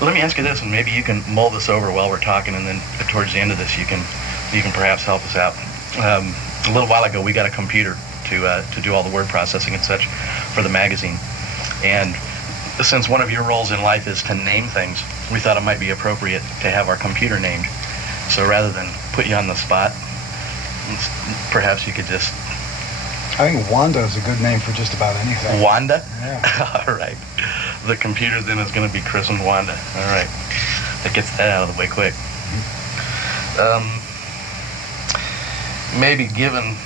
Let me ask you this, and maybe you can mull this over while we're talking, and then towards the end of this, you can perhaps help us out. A little while ago, we got a computer to do all the word processing and such for the magazine, and since one of your roles in life is to name things, we thought it might be appropriate to have our computer named. So rather than put you on the spot, perhaps you could just... I think Wanda is a good name for just about anything. Wanda? Yeah. All right. The computer then is going to be christened Wanda. All right. That gets that out of the way quick. Maybe given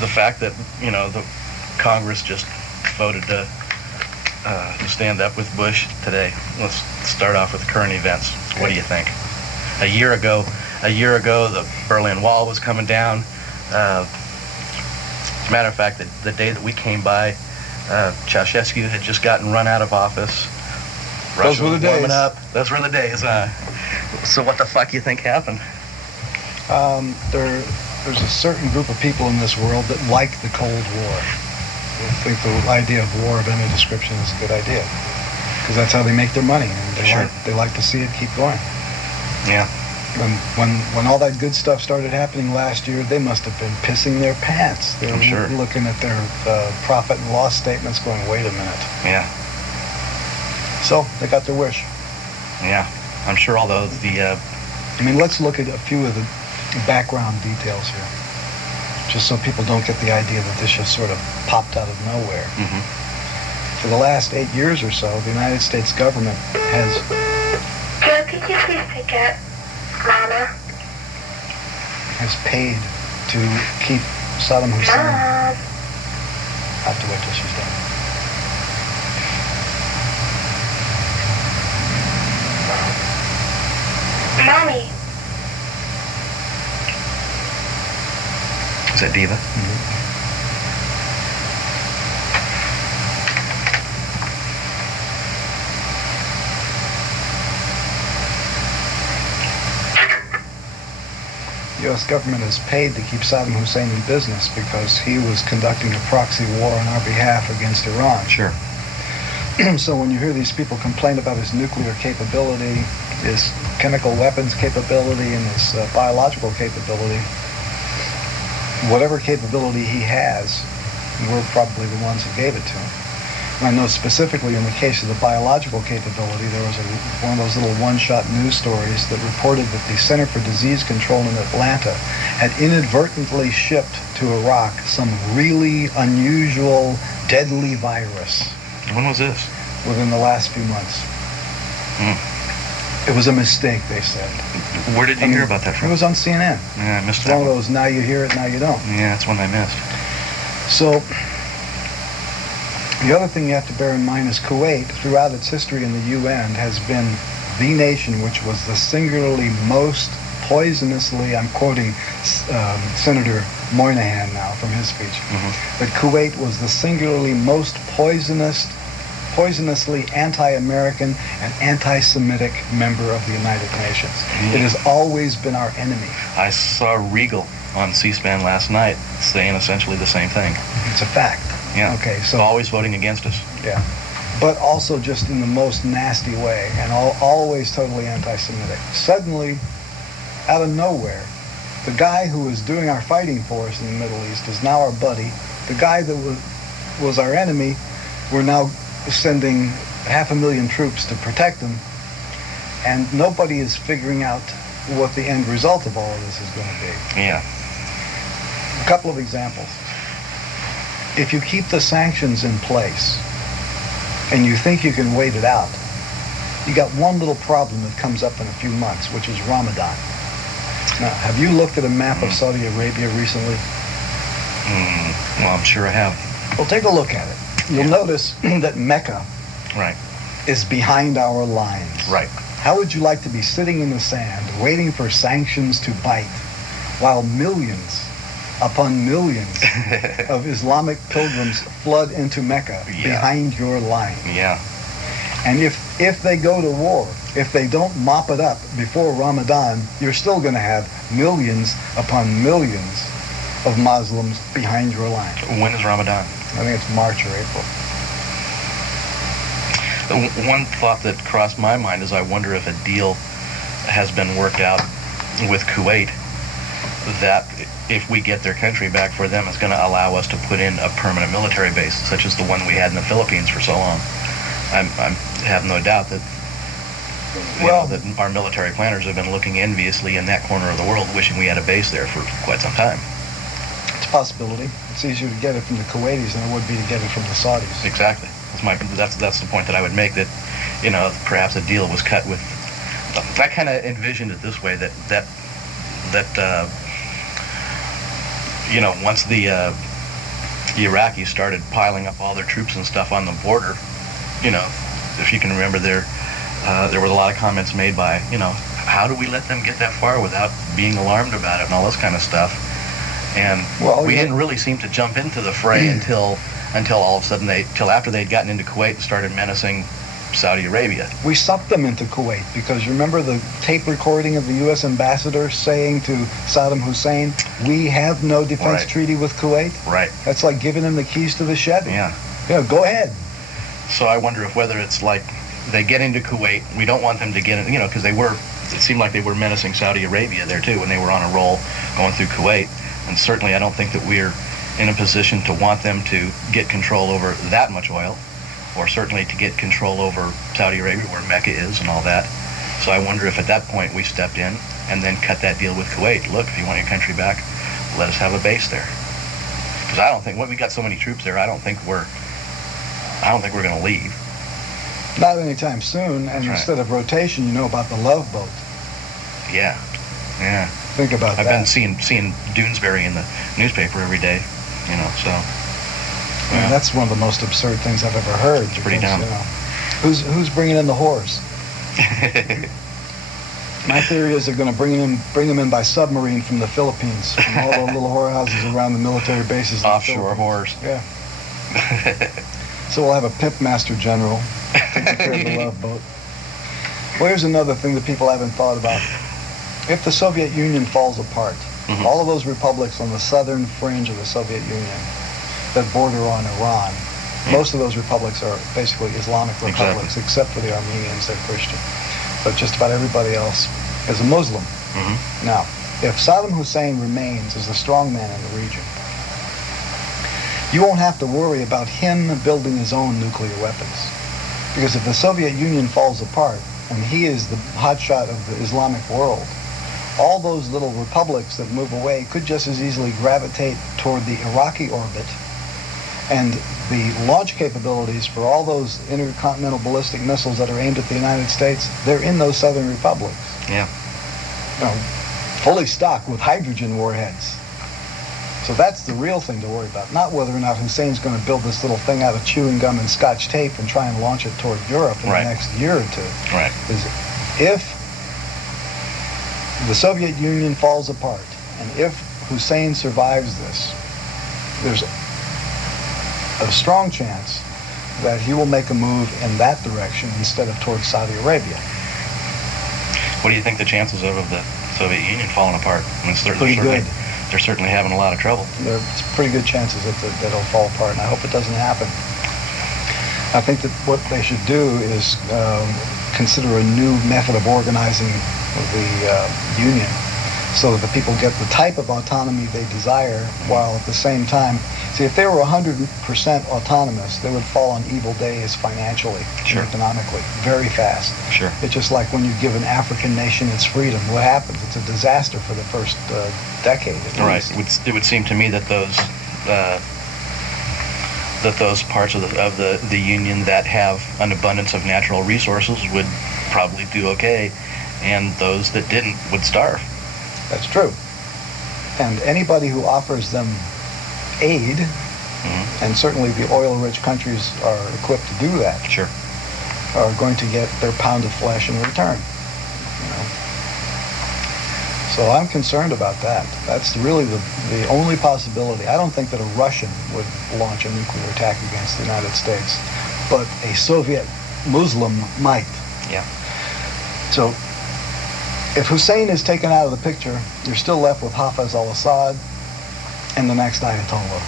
the fact that, the Congress just voted to stand up with Bush today, let's start off with current events. What do you think? A year ago, the Berlin Wall was coming down. As a matter of fact, the day that we came by, Ceausescu had just gotten run out of office. Russia was warming up. Those were the days. So what the fuck you think happened? There's a certain group of people in this world that like the Cold War. I think the idea of war of any description is a good idea, because that's how they make their money, and they like to see it keep going. Yeah. When all that good stuff started happening last year, they must have been pissing their pants. They were looking at their profit and loss statements going, wait a minute. Yeah. So they got their wish. Yeah. I'm sure although let's look at a few of the background details here, just so people don't get the idea that this just sort of popped out of nowhere. Mm-hmm. For the last 8 years or so, the United States government has... Joe, could you please pick up Mama? ...has paid to keep Saddam Hussein... Mom. I have to wait till she's done. Mommy. Is that Diva? Mm-hmm. The U.S. government is paid to keep Saddam Hussein in business because he was conducting a proxy war on our behalf against Iran. Sure. So when you hear these people complain about his nuclear capability, his chemical weapons capability, and his biological capability, whatever capability he has, we're probably the ones who gave it to him. And I know specifically in the case of the biological capability, there was one of those little one-shot news stories that reported that the Center for Disease Control in Atlanta had inadvertently shipped to Iraq some really unusual, deadly virus. When was this? Within the last few months. It was a mistake, they said. Where did you hear about that from? It was on CNN. Yeah, I missed it's that one of those, now you hear it, now you don't. Yeah, that's one I missed. So, the other thing you have to bear in mind is Kuwait, throughout its history in the UN, has been the nation which was the singularly most poisonously, I'm quoting Senator Moynihan now from his speech, that Kuwait was the singularly most poisonously anti-American and anti-Semitic member of the United Nations. It has always been our enemy. I saw Regal on C-SPAN last night saying essentially the same thing. It's a fact. Yeah. Okay, so always voting against us. Yeah. But also just in the most nasty way, and always totally anti-Semitic. Suddenly, out of nowhere, the guy who was doing our fighting for us in the Middle East is now our buddy. The guy that was our enemy, we're now sending 500,000 troops to protect him, and nobody is figuring out what the end result of all of this is going to be. Yeah. A couple of examples. If you keep the sanctions in place and you think you can wait it out, you got one little problem that comes up in a few months, which is Ramadan. Now, have you looked at a map of Saudi Arabia recently? Well, I'm sure I have. Well, take a look at it. You'll notice that Mecca is behind our lines. Right. How would you like to be sitting in the sand, waiting for sanctions to bite, while millions upon millions of Islamic pilgrims flood into Mecca behind your line? Yeah. And if they go to war, if they don't mop it up before Ramadan, you're still going to have millions upon millions of Muslims behind your line. When is Ramadan? I think it's March or April. One thought that crossed my mind is I wonder if a deal has been worked out with Kuwait that if we get their country back for them, it's going to allow us to put in a permanent military base, such as the one we had in the Philippines for so long. I have no doubt that, that our military planners have been looking enviously in that corner of the world, wishing we had a base there for quite some time. It's a possibility. It's easier to get it from the Kuwaitis than it would be to get it from the Saudis. Exactly. That's the point that I would make, that perhaps a deal was cut with. I kind of envisioned it this way, that once the Iraqis started piling up all their troops and stuff on the border, if you can remember, there was a lot of comments made by, how do we let them get that far without being alarmed about it and all this kind of stuff. And we didn't really seem to jump into the fray until all of a sudden till after they'd gotten into Kuwait and started menacing Saudi Arabia. We sucked them into Kuwait because you remember the tape recording of the U.S. ambassador saying to Saddam Hussein, "We have no defense treaty with Kuwait." Right. That's like giving him the keys to the Chevy. Yeah. Yeah, go ahead. So I wonder whether it's like they get into Kuwait, we don't want them to get in, because it seemed like they were menacing Saudi Arabia there too when they were on a roll going through Kuwait. And certainly I don't think that we're in a position to want them to get control over that much oil, or certainly to get control over Saudi Arabia, where Mecca is and all that. So I wonder if at that point we stepped in and then cut that deal with Kuwait. Look, if you want your country back, let us have a base there. Because I don't think, we got so many troops there, I don't think we're going to leave. Not anytime soon. And instead of rotation, you know about the Love Boat. Yeah. Think about that. I've been seeing Doonesbury in the newspaper every day, so. Yeah. That's one of the most absurd things I've ever heard. It's pretty dumb. Who's bringing in the whores? My theory is they're going to bring them in by submarine from the Philippines, from all the little whorehouses around the military bases. Offshore whores. Yeah. So we'll have a pimp master general taking care of the Love Boat. Well, here's another thing that people haven't thought about. If the Soviet Union falls apart, all of those republics on the southern fringe of the Soviet Union that border on Iran, most of those republics are basically Islamic republics, except for the Armenians, they're Christian. But just about everybody else is a Muslim. Now, if Saddam Hussein remains as the strong man in the region, you won't have to worry about him building his own nuclear weapons. Because if the Soviet Union falls apart, and he is the hotshot of the Islamic world, all those little republics that move away could just as easily gravitate toward the Iraqi orbit, and the launch capabilities for all those intercontinental ballistic missiles that are aimed at the United States, they're in those southern republics. Yeah. Fully stocked with hydrogen warheads. So that's the real thing to worry about, not whether or not Hussein's going to build this little thing out of chewing gum and Scotch tape and try and launch it toward Europe in the next year or two. Right. Is if the Soviet Union falls apart, and if Hussein survives this, there's a strong chance that he will make a move in that direction instead of towards Saudi Arabia. What do you think the chances of the Soviet Union falling apart? I mean, Pretty good. They're certainly having a lot of trouble. There's pretty good chances that it'll fall apart, and I hope it doesn't happen. I think that what they should do is consider a new method of organizing the Union so that the people get the type of autonomy they desire, while at the same time, see, if they were 100% autonomous, they would fall on evil days financially and economically very fast. Sure. It's just like when you give an African nation its freedom, what happens? It's a disaster for the first decade at least. It would seem to me that those parts of the Union that have an abundance of natural resources would probably do okay, and those that didn't would starve. That's true. And anybody who offers them aid, and certainly the oil-rich countries are equipped to do that, are going to get their pound of flesh in return. So I'm concerned about that. That's really the only possibility. I don't think that a Russian would launch a nuclear attack against the United States, but a Soviet Muslim might. Yeah. So if Hussein is taken out of the picture, you're still left with Hafez al-Assad and the next Ayatollah.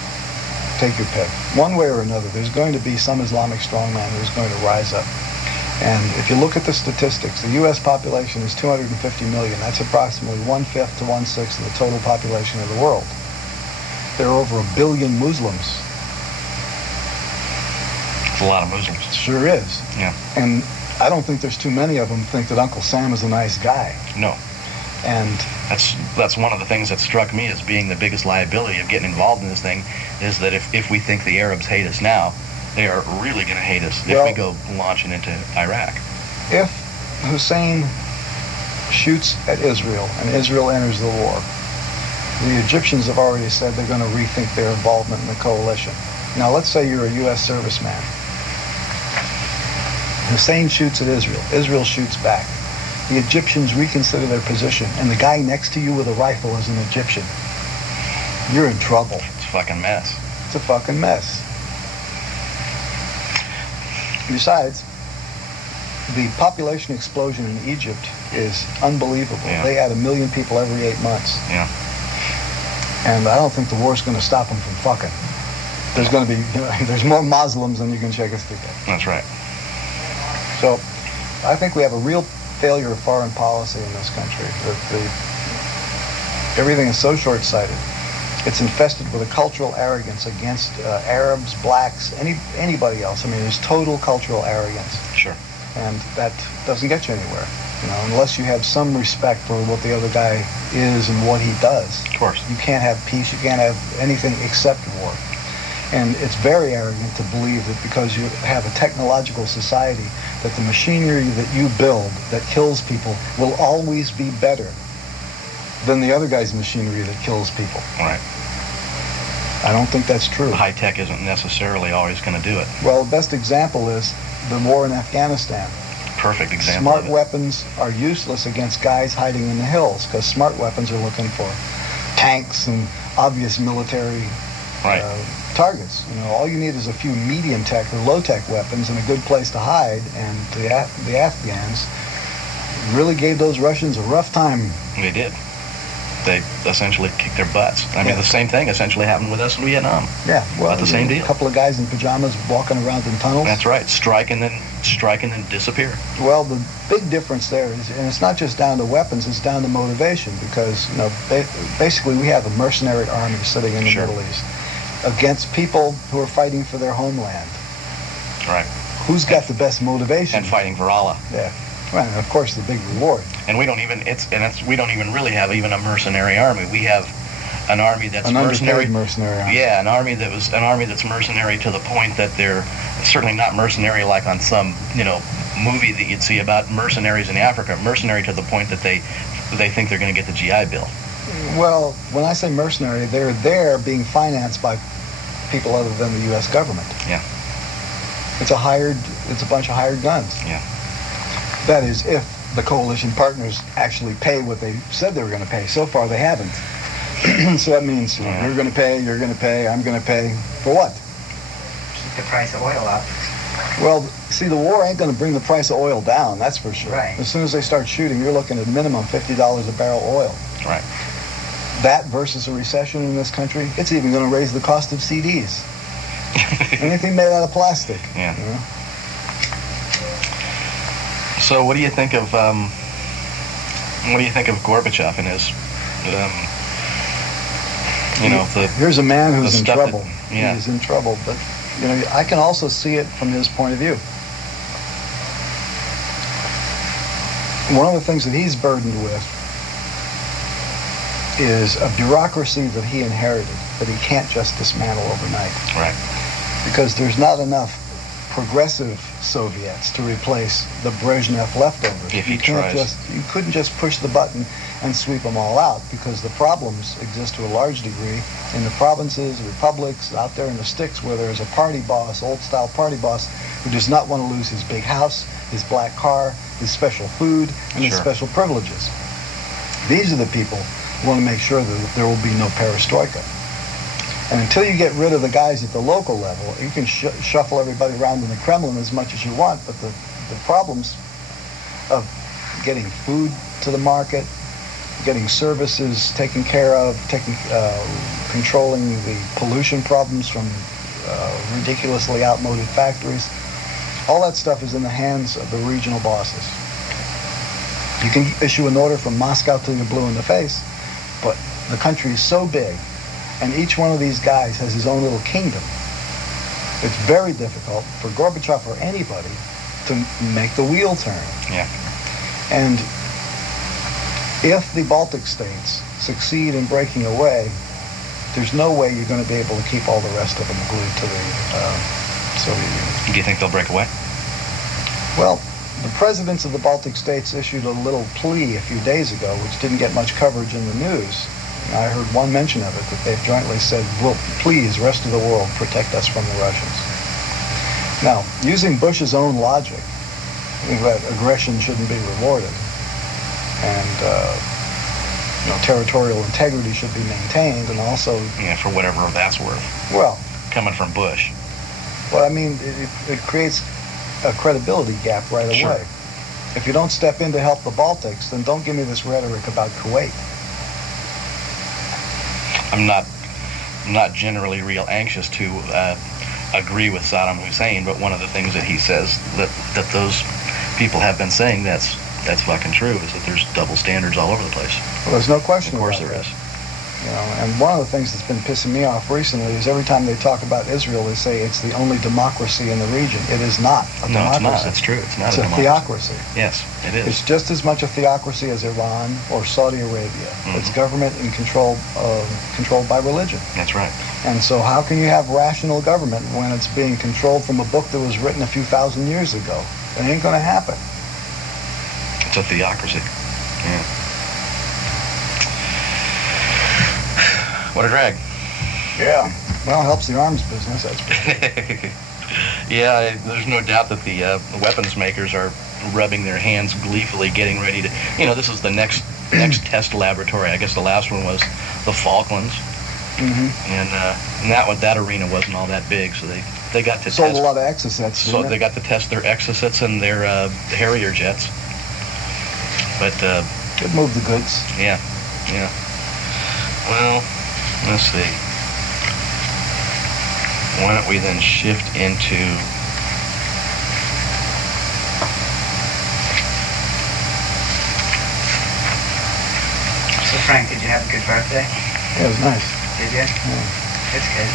Take your pick. One way or another, there's going to be some Islamic strongman who's going to rise up. And if you look at the statistics, the U.S. population is 250 million. That's approximately 1/5 to 1/6 of the total population of the world. There are over 1 billion Muslims. It's a lot of Muslims. Sure is. Yeah. And I don't think there's too many of them think that Uncle Sam is a nice guy. No. And that's one of the things that struck me as being the biggest liability of getting involved in this thing, is that if we think the Arabs hate us now, they are really going to hate us if we go launching into Iraq. If Hussein shoots at Israel and Israel enters the war, the Egyptians have already said they're going to rethink their involvement in the coalition. Now, let's say you're a U.S. serviceman. Hussein shoots at Israel. Israel shoots back. The Egyptians reconsider their position, and the guy next to you with a rifle is an Egyptian. You're in trouble. It's a fucking mess. It's a fucking mess. Besides, the population explosion in Egypt is unbelievable. Yeah. They add 1 million people every 8 months. Yeah. And I don't think the war's going to stop them from fucking. There's going to be, there's more Muslims than you can shake a stick at. That's right. So I think we have a real failure of foreign policy in this country. Everything is so short-sighted. It's infested with a cultural arrogance against Arabs, blacks, anybody else. I mean, there's total cultural arrogance. Sure. And that doesn't get you anywhere, unless you have some respect for what the other guy is and what he does. Of course. You can't have peace, you can't have anything except war. And it's very arrogant to believe that because you have a technological society, that the machinery that you build that kills people will always be better than the other guy's machinery that kills people. Right. I don't think that's true. High tech isn't necessarily always going to do it. Well, the best example is the war in Afghanistan. Perfect example. Smart weapons are useless against guys hiding in the hills, because smart weapons are looking for tanks and obvious military targets. All you need is a few medium tech or low tech weapons and a good place to hide. And the Afghans really gave those Russians a rough time. They did. They essentially kicked their butts. I mean, the same thing essentially happened with us in Vietnam. Yeah, well, but the same deal. A couple of guys in pajamas walking around in tunnels. That's right. Strike and then disappear. Well, the big difference there is, and it's not just down to weapons, it's down to motivation, because basically we have a mercenary army sitting in the Middle East against people who are fighting for their homeland. Right. Who's got the best motivation? And fighting for Allah. Yeah. Well, and of course, the big reward. And we don't even we don't even really have even a mercenary army. We have an army that's mercenary. Mercenary army. Yeah, an army that's mercenary to the point that they're certainly not mercenary like on some movie that you'd see about mercenaries in Africa. Mercenary to the point that they think they're going to get the GI Bill. Well, when I say mercenary, they're there being financed by people other than the U.S. government. Yeah. It's a bunch of hired guns. Yeah. That is, if the coalition partners actually pay what they said they were going to pay. So far, they haven't. So that means you're going to pay, I'm going to pay. For what? Keep the price of oil up. Well, see, the war ain't going to bring the price of oil down, that's for sure. Right. As soon as they start shooting, you're looking at minimum $50 a barrel oil. Right. That versus a recession in this country, it's even going to raise the cost of CDs. Anything made out of plastic. Yeah. So what do you think of Gorbachev and his here's a man who's in trouble. Yeah. He's in trouble, but I can also see it from his point of view. One of the things that he's burdened with is a bureaucracy that he inherited that he can't just dismantle overnight. Right. Because there's not enough progressive Soviets to replace the Brezhnev leftovers. If he tries. You couldn't just push the button and sweep them all out, because the problems exist to a large degree in the provinces, republics, out there in the sticks, where there's a party boss, old-style party boss, who does not want to lose his big house, his black car, his special food, and his special privileges. These are the people who want to make sure that there will be no perestroika. And until you get rid of the guys at the local level, you can shuffle everybody around in the Kremlin as much as you want, but the problems of getting food to the market, getting services taken care of, controlling the pollution problems from ridiculously outmoded factories, All that stuff is in the hands of the regional bosses. You can issue an order from Moscow till you're blue in the face, but the country is so big, and each one of these guys has his own little kingdom. It's very difficult for Gorbachev or anybody to make the wheel turn. Yeah. And if the Baltic states succeed in breaking away, there's no way you're going to be able to keep all the rest of them glued to the Soviet Union. Do you think they'll break away? Well, the presidents of the Baltic states issued a little plea a few days ago, which didn't get much coverage in the news. I heard one mention of it, that they've jointly said, well, please, rest of the world, protect us from the Russians. Now, using Bush's own logic, that aggression shouldn't be rewarded, and territorial integrity should be maintained, and also... Yeah, for whatever that's worth. Well... Coming from Bush. Well, I mean, it creates a credibility gap right away. Sure. If you don't step in to help the Baltics, then don't give me this rhetoric about Kuwait. I'm not generally real anxious to agree with Saddam Hussein, but one of the things that he says that those people have been saying that's fucking true is that there's double standards all over the place. Well, there's no question Of course about there that. is. And one of the things that's been pissing me off recently is every time they talk about Israel, they say it's the only democracy in the region. It is not a No, democracy. it's not. That's true. It's not It's a a democracy. theocracy. Yes, it is. It's just as much a theocracy as Iran or Saudi Arabia. It's government and controlled by religion. That's right. And so how can you have rational government when it's being controlled from a book that was written a few thousand years ago? It ain't going to happen. It's a theocracy. Yeah. What a drag. Yeah. Well, it helps the arms business, that's for sure. Yeah, there's no doubt that the weapons makers are rubbing their hands gleefully, getting ready to... this is the next test laboratory. I guess the last one was the Falklands. Mm-hmm. And that arena wasn't all that big, so they got to sold test... a lot of exocets, So didn't they it? got to test their exocets and their Harrier jets. But, It moved the goods. yeah. Well, let's see. Why don't we then shift into... So Frank, did you have a good birthday? Yeah, it was nice. Did you? Yeah. That's good.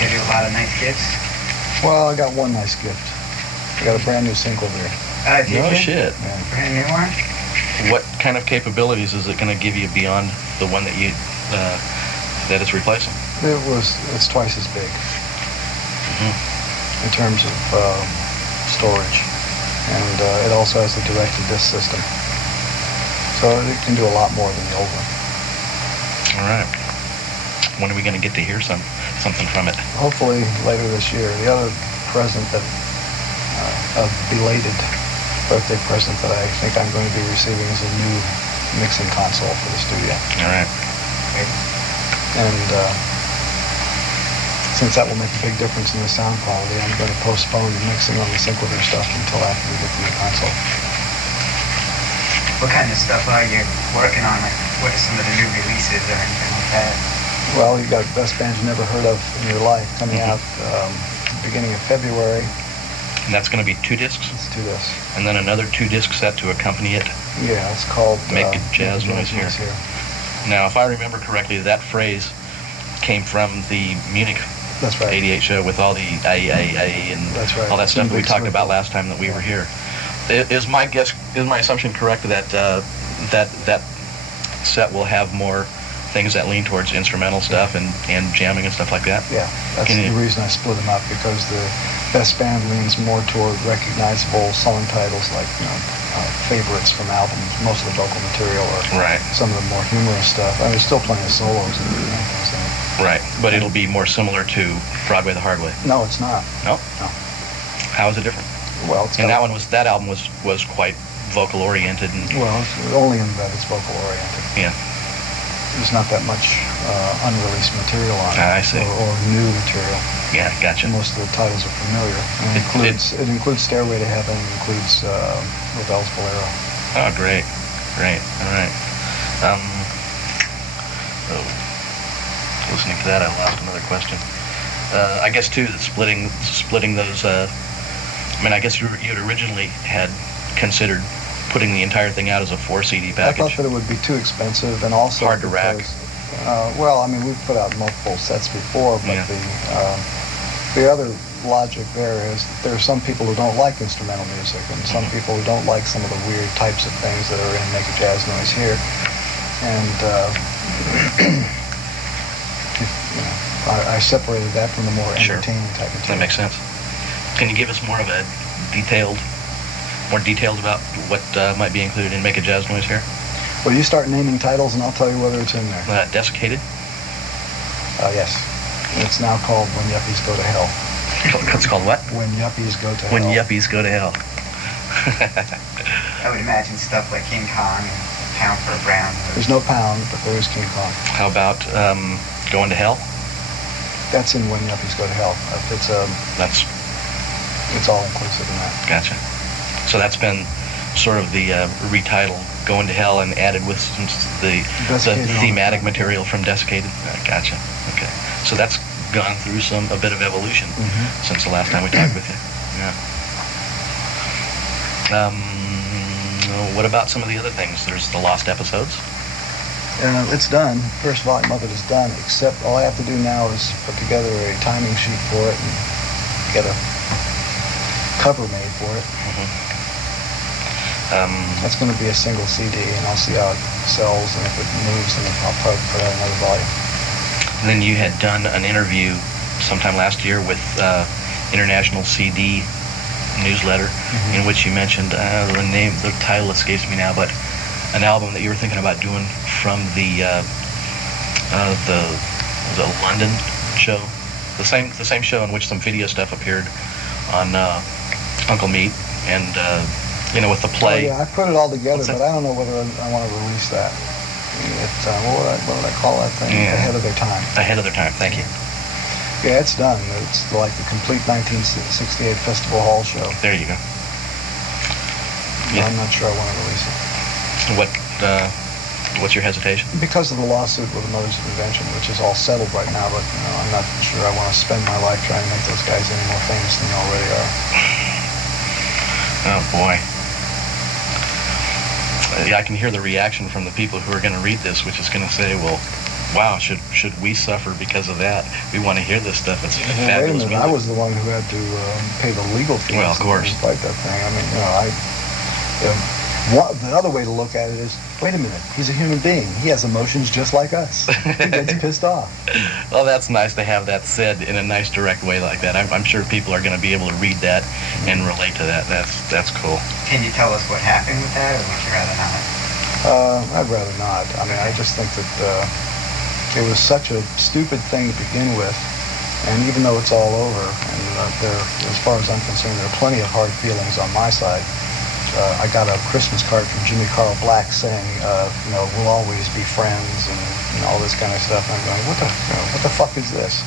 Gave you a lot of nice gifts. Well, I got one nice gift. I got a brand new single there. Did No you? shit. Yeah. Brand new one? What kind of capabilities is it going to give you beyond the one that that it's replacing? It's twice as big in terms of storage, and it also has a direct-to-disc system, so it can do a lot more than the old one. All right. When are we going to get to hear something from it? Hopefully later this year. The other present that a belated birthday present that I think I'm going to be receiving is a new mixing console for the studio. All right. And since that will make a big difference in the sound quality, I'm going to postpone the mixing on the Synclavier stuff until after we get the new console. What kind of stuff are you working on? Like, what are some of the new releases or anything like that? Well, you've got Best Bands You Never Heard Of in Your Life coming out beginning of February. And that's going to be 2 discs, Let's do this. and then another 2-disc set to accompany it. Yeah, it's called Make a Jazz Noise Here. Now, if I remember correctly, that phrase came from the Munich That's right. 88 show with all the A, and That's right. all that stuff Some we big talked circle. about last time that we were here. Is my assumption correct that that set will have more things that lean towards instrumental stuff and jamming and stuff like that? Yeah, that's Can you- the reason I split them up, because the Best Band leans more toward recognizable song titles like, favorites from albums, mostly vocal material, or Right, some of the more humorous stuff. I mean, there's still plenty of solos and things in it. right. But it'll be more similar to Broadway the Hard Way. No, it's not. No? No. How is it different? Well, it's And got- that album was quite vocal oriented, and Well, it's only in that it's vocal oriented. yeah. There's not that much unreleased material on it. I see. Or new material. Yeah, gotcha. Most of the titles are familiar. And it includes Stairway to Heaven, it includes Ravel's Bolero. Oh, great. All right. Listening to that, I lost another question. I guess too that splitting those I mean, I guess you'd originally had considered putting the entire thing out as a 4 CD I package. thought that it would be too expensive, and also Hard to rack. Well, I mean, we've put out multiple sets before, but the other logic there is that there are some people who don't like instrumental music, and some people who don't like some of the weird types of things that are in Make a Jazz Noise here. And I separated that from the more entertaining type of That makes sense. Can you give us more details about what might be included in Make a Jazz Noise here? Well, you start naming titles, and I'll tell you whether it's in there. Desiccated? Yes. It's now called When Yuppies Go to Hell. It's called what? When Yuppies Go to Hell. When Yuppies Go to Hell. I would imagine stuff like King Kong and Pound for a Brown. There's no Pound, but there is King Kong. How about Going to Hell? That's in When Yuppies Go to Hell. It's all inclusive in that. Gotcha. So that's been sort of the retitle, Going to Hell, and added with the thematic material from Desiccated. Gotcha. Okay. So that's gone through a bit of evolution since the last time we talked with you. Yeah. What about some of the other things? There's the lost episodes. It's done. First volume of it is done, except all I have to do now is put together a timing sheet for it and get a cover made for it. That's going to be a single CD, and I'll see how it sells, and if it moves, then I'll probably put out another volume. And then you had done an interview sometime last year with International CD newsletter, in which you mentioned the title escapes me now, but an album that you were thinking about doing from the London show, the same show in which some video stuff appeared on Uncle Meat, and with the play. Oh, yeah, I put it all together, but I don't know whether I want to release that. What would I call that thing? Yeah. Ahead of their time. Ahead of their time. Thank you. Yeah, it's done. It's like the complete 1968 Festival Hall show. There you go. Yeah. I'm not sure I want to release it. What's your hesitation? Because of the lawsuit with the Mothers of Invention, which is all settled right now, but I'm not sure I want to spend my life trying to make those guys any more famous than they already are. Oh boy. I can hear the reaction from the people who are going to read this, which is going to say, well, wow, should we suffer because of that? We want to hear this stuff. It's fabulous. Wait a minute, I was the one who had to pay the legal fees. Well, of course. To fight that thing. I mean, the other way to look at it is, wait a minute, he's a human being. He has emotions just like us. He gets pissed off. Well, that's nice to have that said in a nice, direct way like that. I'm sure people are going to be able to read that and relate to that. That's cool. Can you tell us what happened with that, or would you rather not? I'd rather not. I mean, I just think that it was such a stupid thing to begin with, and even though it's all over, and as far as I'm concerned, there are plenty of hard feelings on my side. I got a Christmas card from Jimmy Carl Black saying, we'll always be friends, and all this kind of stuff. And I'm going, what the fuck is this?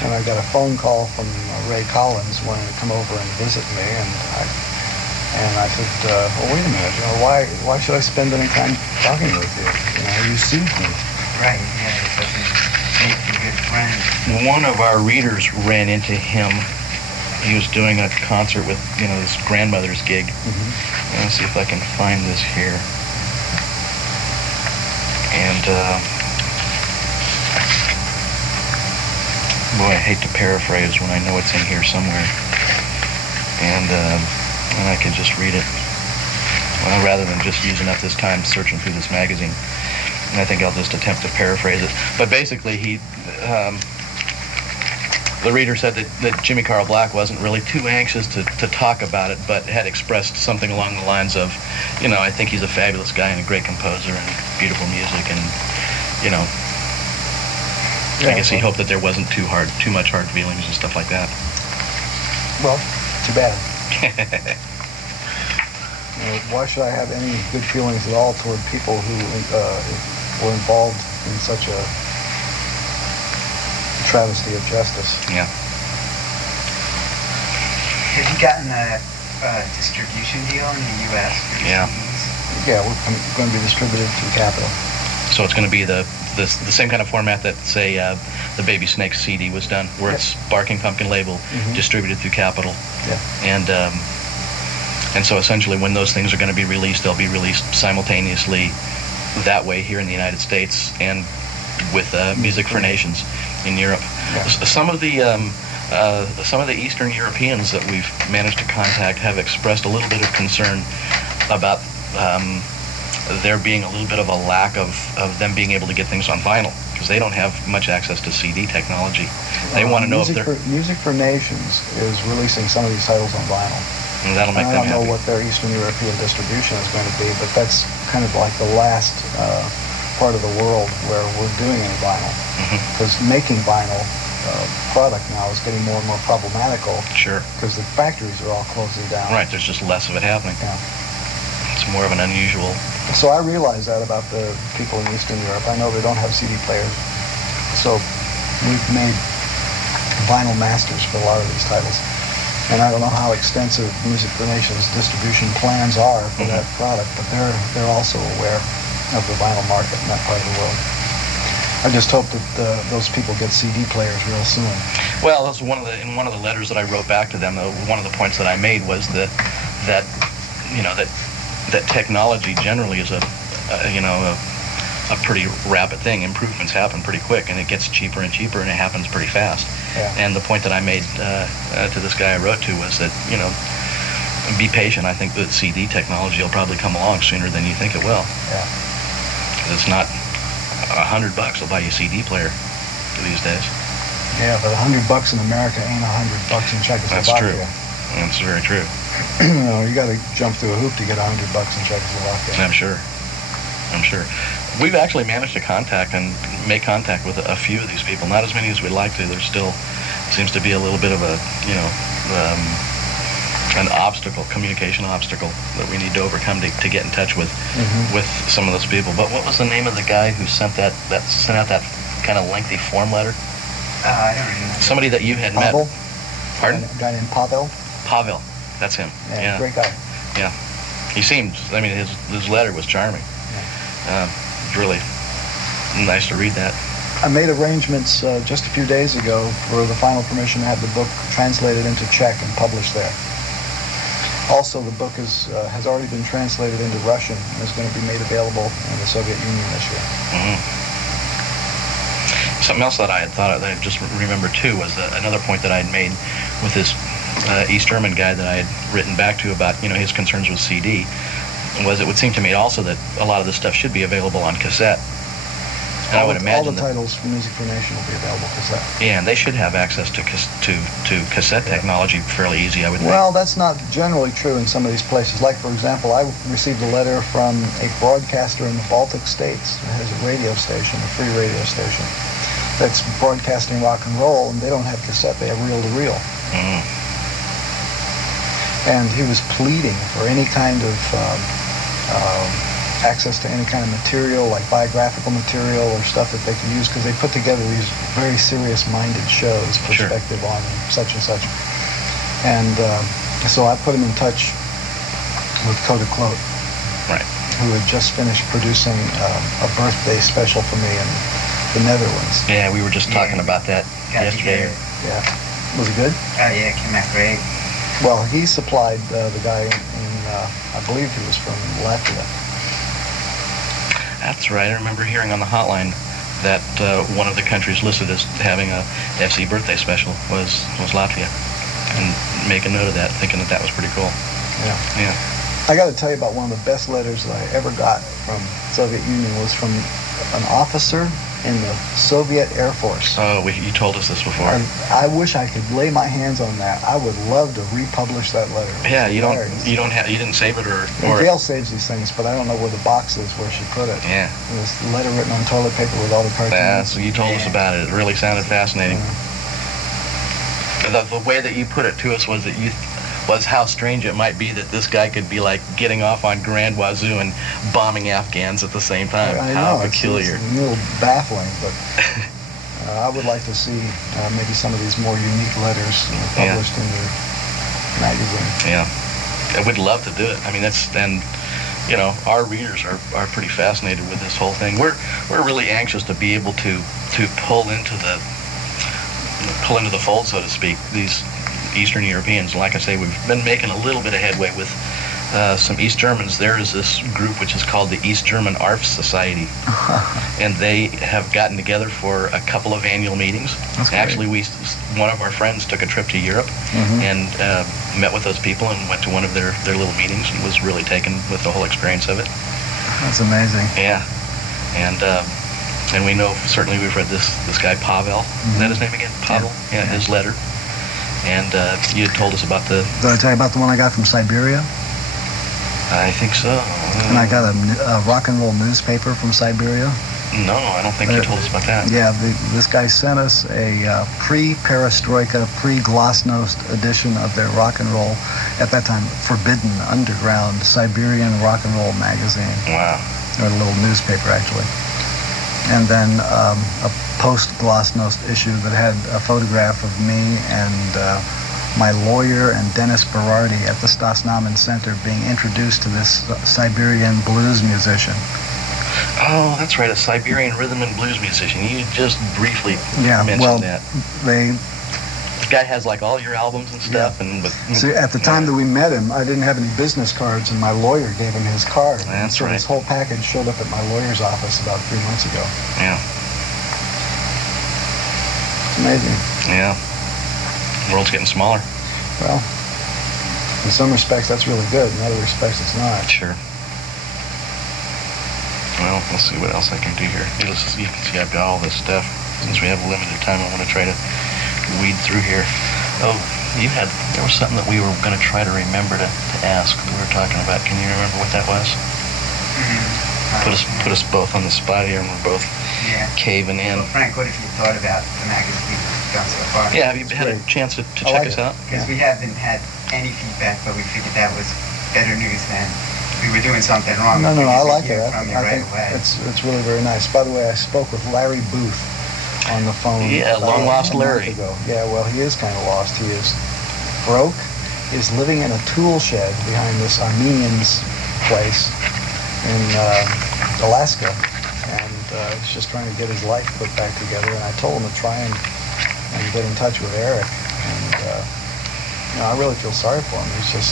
And I got a phone call from Ray Collins wanting to come over and visit me, and I said, well, wait a minute, why should I spend any time talking with you? You sued me. Right, yeah, it doesn't make you good friends. One of our readers ran into him. He was doing a concert with, his grandmother's gig. Let's see if I can find this here. And, boy, I hate to paraphrase when I know it's in here somewhere. And I can just read it. Well, rather than just using up this time searching through this magazine. And I think I'll just attempt to paraphrase it. But basically, the reader said that Jimmy Carl Black wasn't really too anxious to talk about it, but had expressed something along the lines of, I think he's a fabulous guy and a great composer and beautiful music, and, I guess he hoped that there wasn't too much hard feelings and stuff like that. Well, too bad. Why should I have any good feelings at all toward people who were involved in such a travesty of justice? Yeah. Have you gotten a distribution deal in the U.S. for your Yeah. CDs? Yeah, we're going to be distributed through Capitol. So it's going to be the same kind of format that, say, the Baby Snakes CD was done, where it's Barking Pumpkin label, distributed through Capitol. Yeah. And And so essentially when those things are going to be released, they'll be released simultaneously that way here in the United States and with Music for Nations in Europe. Yeah. Some of the Eastern Europeans that we've managed to contact have expressed a little bit of concern about there being a little bit of a lack of them being able to get things on vinyl, because they don't have much access to CD technology. They want to know if they're... Music for Nations is releasing some of these titles on vinyl. And that'll make I them don't know happy. what their Eastern European distribution is going to be, but that's kind of like the last part of the world where we're doing any vinyl. Because making vinyl product now is getting more and more problematical. Sure. Because the factories are all closing down. Right, there's just less of it happening. Yeah. It's more of an unusual... So I realize that about the people in Eastern Europe. I know they don't have CD players. So we've made vinyl masters for a lot of these titles. And I don't know how extensive Music for Nations distribution plans are for that product, but they're also aware of the vinyl market in that part of the world. I just hope that those people get CD players real soon. Well, that's in one of the letters that I wrote back to them, one of the points that I made was that technology generally is a pretty rapid thing. Improvements happen pretty quick, and it gets cheaper and cheaper, and it happens pretty fast. Yeah. And the point that I made to this guy I wrote to was that, be patient. I think that CD technology will probably come along sooner than you think it will. Yeah. It's not $100 will buy you a CD player these days. Yeah, but $100 in America ain't $100 in Czechoslovakia. That's true. That's very true. You got to jump through a hoop to get $100 in Czechoslovakia. I'm sure. We've actually managed to contact and make contact with a few of these people. Not as many as we'd like to. There still seems to be a little bit of a, an obstacle, communication obstacle that we need to overcome to get in touch with some of those people. But what was the name of the guy who sent out that kind of lengthy form letter? I don't remember. Somebody that you had Pavel? met. Pardon? A guy named Pavel? Pavel. That's him. Yeah. Great guy. Yeah. He seems, his letter was charming. Really nice to read that. I made arrangements just a few days ago for the final permission to have the book translated into Czech and published there. Also, the book has already been translated into Russian and is going to be made available in the Soviet Union this year. Something else that I had thought of, that I just remembered too, was another point that I had made with this East German guy that I had written back to about his concerns with CD. Was it would seem to me also that a lot of this stuff should be available on cassette. And I would imagine all the titles from Music for Nation will be available cassette. Yeah, and they should have access to cassette technology fairly easy, I would think. Well, that's not generally true in some of these places. Like, for example, I received a letter from a broadcaster in the Baltic states that has a radio station, a free radio station, that's broadcasting rock and roll, and they don't have cassette, they have reel-to-reel. And he was pleading for any kind of access to any kind of material, like biographical material or stuff that they can use, because they put together these very serious-minded shows, perspective on such and such. And so I put him in touch with Coda Kloot, who had just finished producing a birthday special for me in the Netherlands. Yeah, we were just talking about that yesterday. Yeah. Was it good? Oh yeah, it came out great. Well, he supplied the guy in I believe he was from Latvia. That's right. I remember hearing on the hotline that one of the countries listed as having a FC birthday special was Latvia, and make a note of that, thinking that was pretty cool. Yeah. I got to tell you about one of the best letters that I ever got from Soviet Union. Was from an officer in the Soviet Air Force. Oh, you told us this before. And I wish I could lay my hands on that. I would love to republish that letter. Yeah, you didn't save it or Gail saves these things, but I don't know where the box is where she put it. Yeah. It was a letter written on toilet paper with all the cartoons. Yeah, so you told us about it. It really sounded fascinating. The way that you put it to us was how strange it might be that this guy could be like getting off on Grand Wazoo and bombing Afghans at the same time. I how know, peculiar. It's a little baffling, but I would like to see maybe some of these more unique letters published in the magazine. Yeah, I would love to do it. I mean, our readers are pretty fascinated with this whole thing. We're really anxious to be able to pull into the fold, so to speak, these Eastern Europeans. Like I say, we've been making a little bit of headway with some East Germans. There is this group which is called the East German Arf Society, and they have gotten together for a couple of annual meetings. That's great. Actually, one of our friends took a trip to Europe and met with those people and went to one of their little meetings and was really taken with the whole experience of it. That's amazing. Yeah, and we know, certainly we've read this guy Pavel. Is that his name again? Pavel? Yeah, his letter. And you had told us about the... Did I tell you about the one I got from Siberia? I think so. And I got a rock and roll newspaper from Siberia. No, I don't think you told us about that. Yeah, this guy sent us a pre-perestroika, pre-glasnost edition of their rock and roll, at that time, forbidden underground Siberian rock and roll magazine. Wow. Or a little newspaper, actually. And then a post-glasnost issue that had a photograph of me and my lawyer and Dennis Berardi at the Stasnamen Center being introduced to this Siberian blues musician. Oh, that's right, a Siberian rhythm and blues musician. You just briefly mentioned that. The guy has like all your albums and stuff. And see, at the time that we met him, I didn't have any business cards, and my lawyer gave him his card. That's so right. This whole package showed up at my lawyer's office about 3 months ago. Yeah. It's amazing. Yeah. The world's getting smaller. Well, in some respects that's really good. In other respects it's not. Sure. Well, let's see what else I can do here. You can see I've got all this stuff. Since we have limited time, I want to try to weed through here. Oh, there was something that we were going to try to remember to ask. We were talking about. Can you remember what that was? Put us both on the spot here, and we're both caving in. Well, Frank, what have you thought about the magazine we've done so far? Yeah, have you had a chance to check us out? Because we haven't had any feedback, but we figured that was better news than we were doing something wrong. No, I like it. From you I right think away. it's really very nice. By the way, I spoke with Larry Booth on the phone. Yeah, long lost Larry. Ago. Yeah, well, he is kind of lost. He is broke, is living in a tool shed behind this Armenian's place in Alaska, and he's just trying to get his life put back together. And I told him to try and get in touch with Eric. And I really feel sorry for him. He's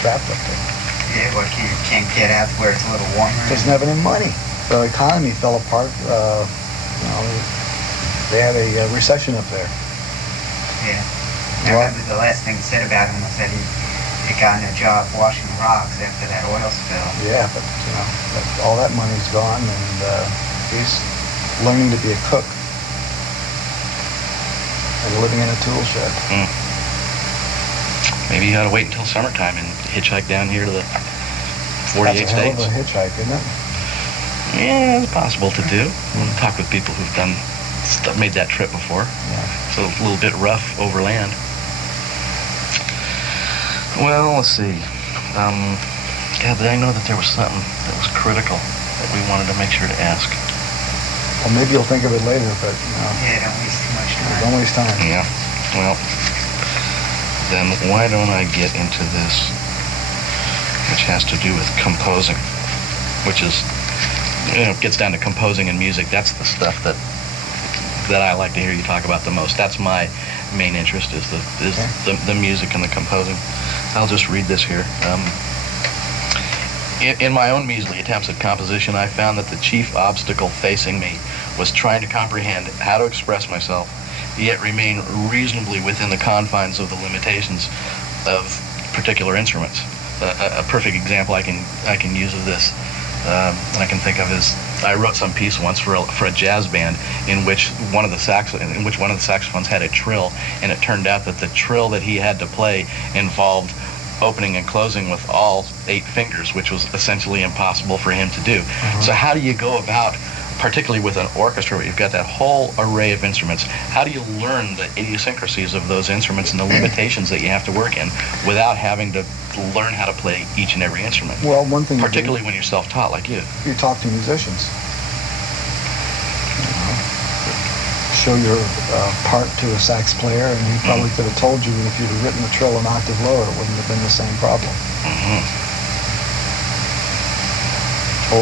trapped up there. Yeah, well, he can't get out where it's a little warmer. Doesn't have any money. The economy fell apart. They had a recession up there. Yeah. I remember the last thing said about him was that he had gotten a job washing rocks after that oil spill. Yeah, but all that money's gone, and he's learning to be a cook and living in a tool shed. Maybe you ought to wait until summertime and hitchhike down here to the 48 That's a states. hell of a hitchhike, isn't it? Yeah, it's possible to do. We'll talk with people who've made that trip before. Yeah. So a little bit rough overland. Well, let's see. But I know that there was something that was critical that we wanted to make sure to ask. Well, maybe you'll think of it later, but Yeah, don't waste too much time. don't waste time. Yeah. Well, then why don't I get into this, which has to do with composing, which is, gets down to composing and music. That's the stuff that I like to hear you talk about the most. That's my main interest, is the music and the composing. I'll just read this here. In my own measly attempts at composition, I found that the chief obstacle facing me was trying to comprehend how to express myself, yet remain reasonably within the confines of the limitations of particular instruments. A perfect example I can use of this, and I can think of, is I wrote some piece once for a jazz band in which one of the saxophones had a trill, and it turned out that the trill that he had to play involved opening and closing with all 8 fingers, which was essentially impossible for him to do. So how do you go about, particularly with an orchestra where you've got that whole array of instruments, how do you learn the idiosyncrasies of those instruments and the limitations that you have to work in without having to learn how to play each and every instrument? Well, one thing particularly when you're self-taught like you. You talk to musicians. Show your part to a sax player, and he probably could have told you that if you'd have written the trill an octave lower, it wouldn't have been the same problem.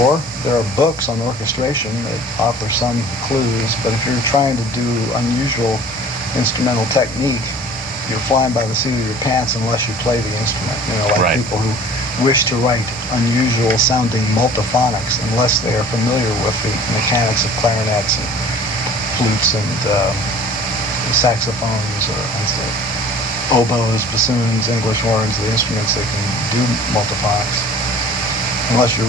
Or there are books on orchestration that offer some clues, but if you're trying to do unusual instrumental technique, you're flying by the seat of your pants unless you play the instrument. You know, like Right. people who wish to write unusual sounding multiphonics unless they are familiar with the mechanics of clarinets and flutes and saxophones or oboes, bassoons, English horns, the instruments that can do multiphonics. Unless you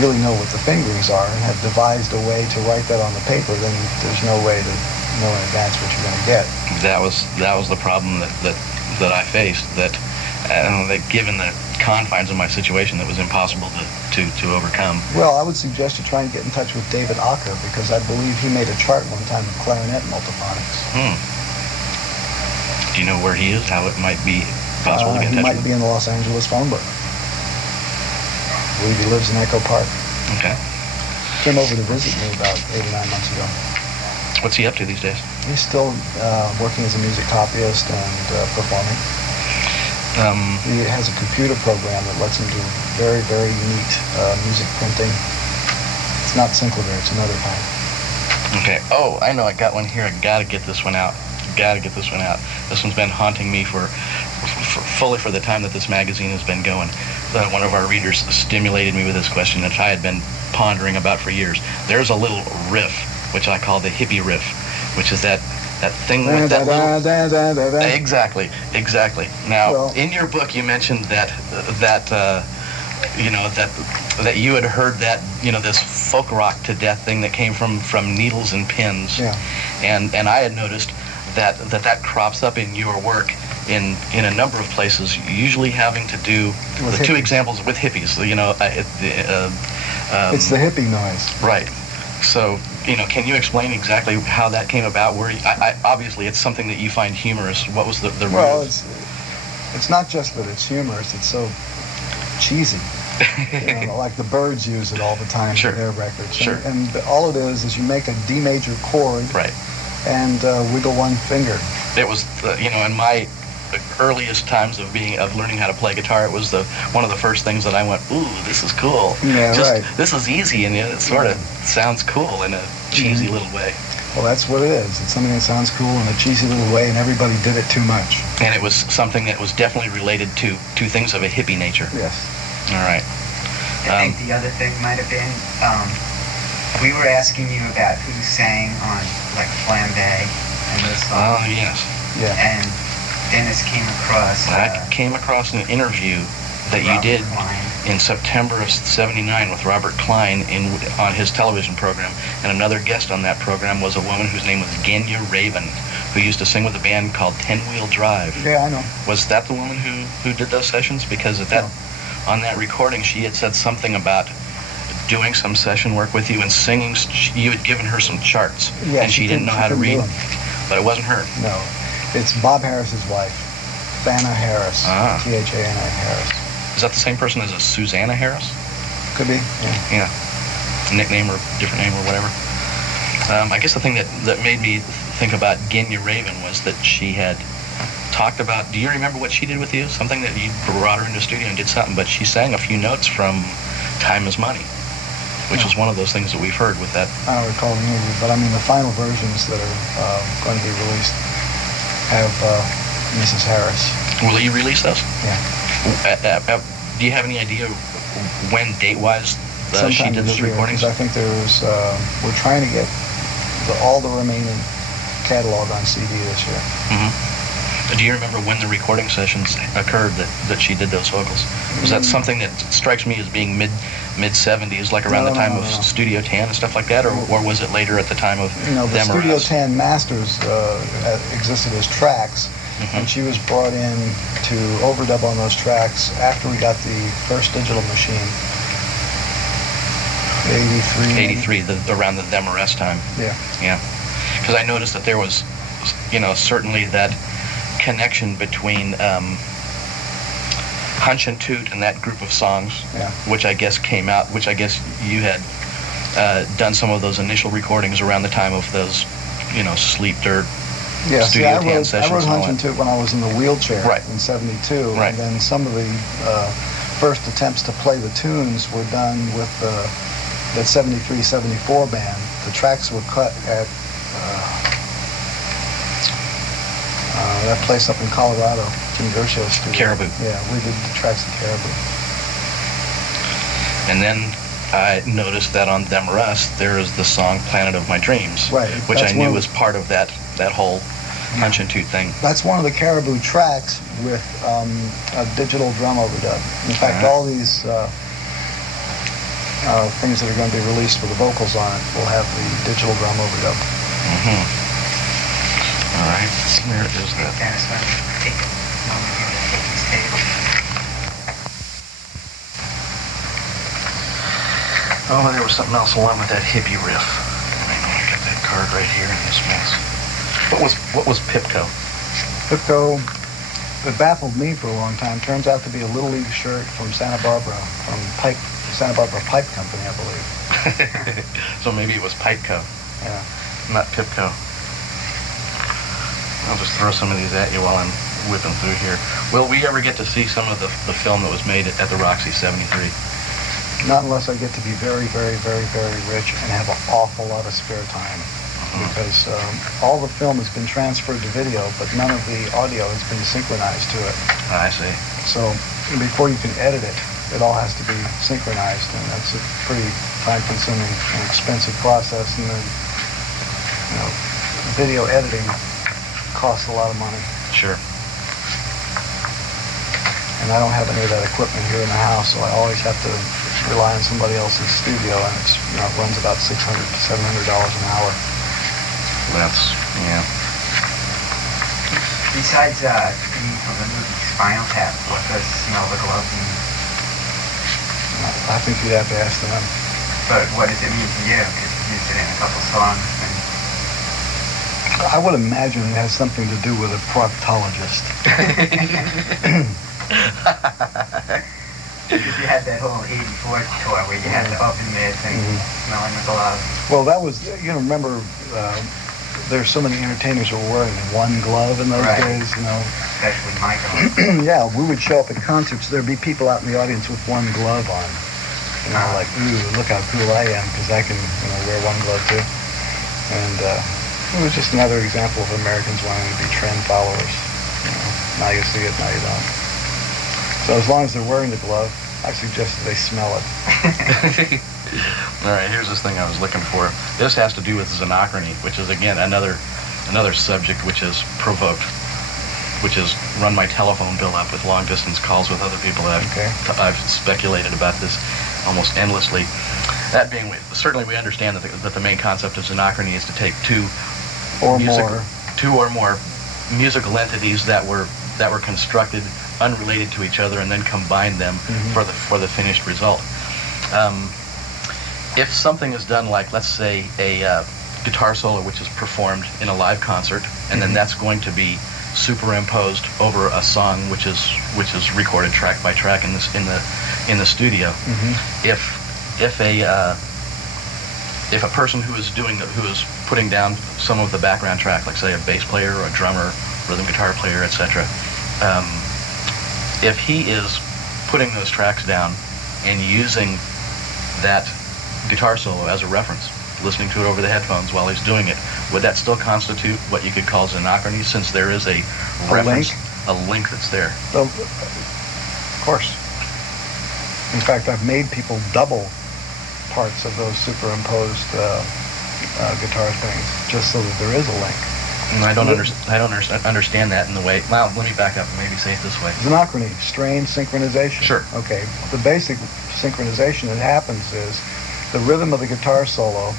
really know what the fingerings are and have devised a way to write that on the paper, then there's no way to know in advance what you're going to get. That was the problem that I faced. That given the confines of my situation, that was impossible to overcome. Well, I would suggest you try and get in touch with David Acker, because I believe he made a chart one time of clarinet multiphonics. Do you know where he is? How it might be possible to get in He touch might with be in the Los Angeles phone book. I believe he lives in Echo Park. him? Okay. Came over to visit me about 8 or 9 months ago. What's he up to these days? He's still working as a music copyist and performing. He has a computer program that lets him do very, very neat music printing. It's not Synclavier, it's another kind. Okay. Oh, I know. I got one here. I gotta get this one out. This one's been haunting me for the time that this magazine has been going. One of our readers stimulated me with this question that I had been pondering about for years. There's a little riff, which I call the hippie riff, which is that thing with that little... Exactly. Now, Well, in your book, you mentioned that you had heard that, this folk rock to death thing that came from needles and pins. Yeah. And I had noticed that crops up in your work in a number of places, usually having to do With the two hippies. examples with hippies. It's the hippie noise. Right. So, can you explain exactly how that came about? Where obviously it's something that you find humorous. What was the root? Well, it's not just that it's humorous, it's so cheesy. Like the Byrds use it all the time Sure. in their records. Sure. And all it is you make a D major chord Right. and wiggle one finger. It was, in my earliest times of learning how to play guitar, it was one of the first things that I went, ooh, this is cool. Yeah, right. This is easy, and it sort of sounds cool in a cheesy little way. Well, that's what it is. It's something that sounds cool in a cheesy little way, and everybody did it too much. And it was something that was definitely related to things of a hippie nature. Yes. All right. I think the other thing might have been, we were asking you about who sang on, like, Flambe and those Oh, songs. yes. Yeah. And Dennis came across... I came across an interview that you Robert did Klein. in September of '79 with Robert Klein on his television program, and another guest on that program was a woman whose name was Genya Raven, who used to sing with a band called Ten Wheel Drive. Yeah, I know. Was that the woman who did those sessions? Because on that recording, she had said something about doing some session work with you and singing. You had given her some charts, Yeah, and she didn't know how to couldn't read, do 'em. but it wasn't her. No. It's Bob Harris's wife, Thana Harris. Ah. Thana Harris. Is that the same person as a Susanna Harris? Could be. Yeah. Yeah. Nickname or different name or whatever. I guess the thing that made me think about Genya Raven was that she had talked about, do you remember what she did with you? Something that you brought her into the studio and did something, but she sang a few notes from Time is Money, which is one of those things that we've heard with that. I don't recall the interview, but I mean the final versions that are going to be released have Mrs. Harris. Will you release those? Yeah. Do you have any idea when, date-wise, she Sometime did this those year, recordings? 'cause I think there's, we're trying to get all the remaining catalog on CD this year. Do you remember when the recording sessions occurred that she did those vocals? Was that something that strikes me as being mid-70s, like around the time of Studio 10 and stuff like that, or was it later at the time of The them or Studio us? 10 masters existed as tracks, and she was brought in to overdub on those tracks after we got the first digital machine. 83. 83, around the them or us time. Yeah. Yeah. Because I noticed that there was, certainly that connection between Hunch and Toot and that group of songs, Yeah. which I guess came out, which I guess you had done some of those initial recordings around the time of those, Sleep Dirt, Yeah, Studio 10 I sessions wrote and all Hunch and that. Toot when I was in the wheelchair Right. in 72, Right. and then some of the first attempts to play the tunes were done with that 73-74 band. The tracks were cut at that place up in Colorado, Jim Gershow's studio. Caribou. Yeah, we did the tracks in Caribou. And then I noticed that on Them or Us, there is the song Planet of My Dreams, Right. which I That's knew one- was part of that whole Punch and Toot thing. That's one of the Caribou tracks with a digital drum overdub. In fact, Uh-huh. all these things that are going to be released with the vocals on it will have the digital drum overdub. Mm-hmm. All right, where is Okay, that? Dennis, let me take a moment here to take these tables. Oh, there was something else along with that hippie riff. I got that card right here in this mess. What was Pipco? Pipco, it baffled me for a long time. Turns out to be a Little League shirt from Santa Barbara, from Santa Barbara Pipe Company, I believe. So maybe it was Pipeco, Yeah. not Pipco. I'll just throw some of these at you while I'm whipping through here. Will we ever get to see some of the film that was made at the Roxy 73? Not unless I get to be very, very, very, very rich and have an awful lot of spare time. Because all the film has been transferred to video, but none of the audio has been synchronized to it. I see. So before you can edit it, it all has to be synchronized, and that's a pretty time-consuming and expensive process. And then, video editing costs a lot of money, Sure. and I don't have any of that equipment here in the house, so I always have to rely on somebody else's studio, and it's it runs about $600 to $700 an hour. That's, yeah. Besides theme from the movie Spinal Tap, what does Smell the Glove mean? I think you'd have to ask them. But what does it mean to you? Because you used it in a couple songs. I would imagine it has something to do with a proctologist. Because you had that whole 84 tour where you had the open mitts and smelling the glove. Well, that was, remember, there's so many entertainers who were wearing one glove in those Right. days, Especially Michael. Yeah, we would show up at concerts. There'd be people out in the audience with one glove on. Like, ooh, look how cool I am, because I can, wear one glove too. And it was just another example of Americans wanting to be trend followers. Now you see it, now you don't. So as long as they're wearing the glove, I suggest that they smell it. All right, here's this thing I was looking for. This has to do with xenochrony, which is, again, another subject which is provoked, which is run my telephone bill up with long-distance calls with other people that I've speculated about this almost endlessly. That being, certainly we understand that the main concept of xenochrony is to take two or more musical entities that were constructed unrelated to each other and then combine them for the finished result. If something is done, like, let's say, a guitar solo which is performed in a live concert, and then that's going to be superimposed over a song which is recorded track by track in the studio. If a person who is putting down some of the background track, like say a bass player or a drummer, rhythm guitar player, etc., if he is putting those tracks down and using that guitar solo as a reference, listening to it over the headphones while he's doing it, would that still constitute what you could call xenochrony, since there is a reference, a link that's there? Of course. In fact, I've made people double parts of those superimposed guitar things, just so that there is a link. And I don't understand that in the way. Well, let me back up and maybe say it this way. Xenochrony, strain synchronization. Sure. Okay. The basic synchronization that happens is the rhythm of the guitar solo,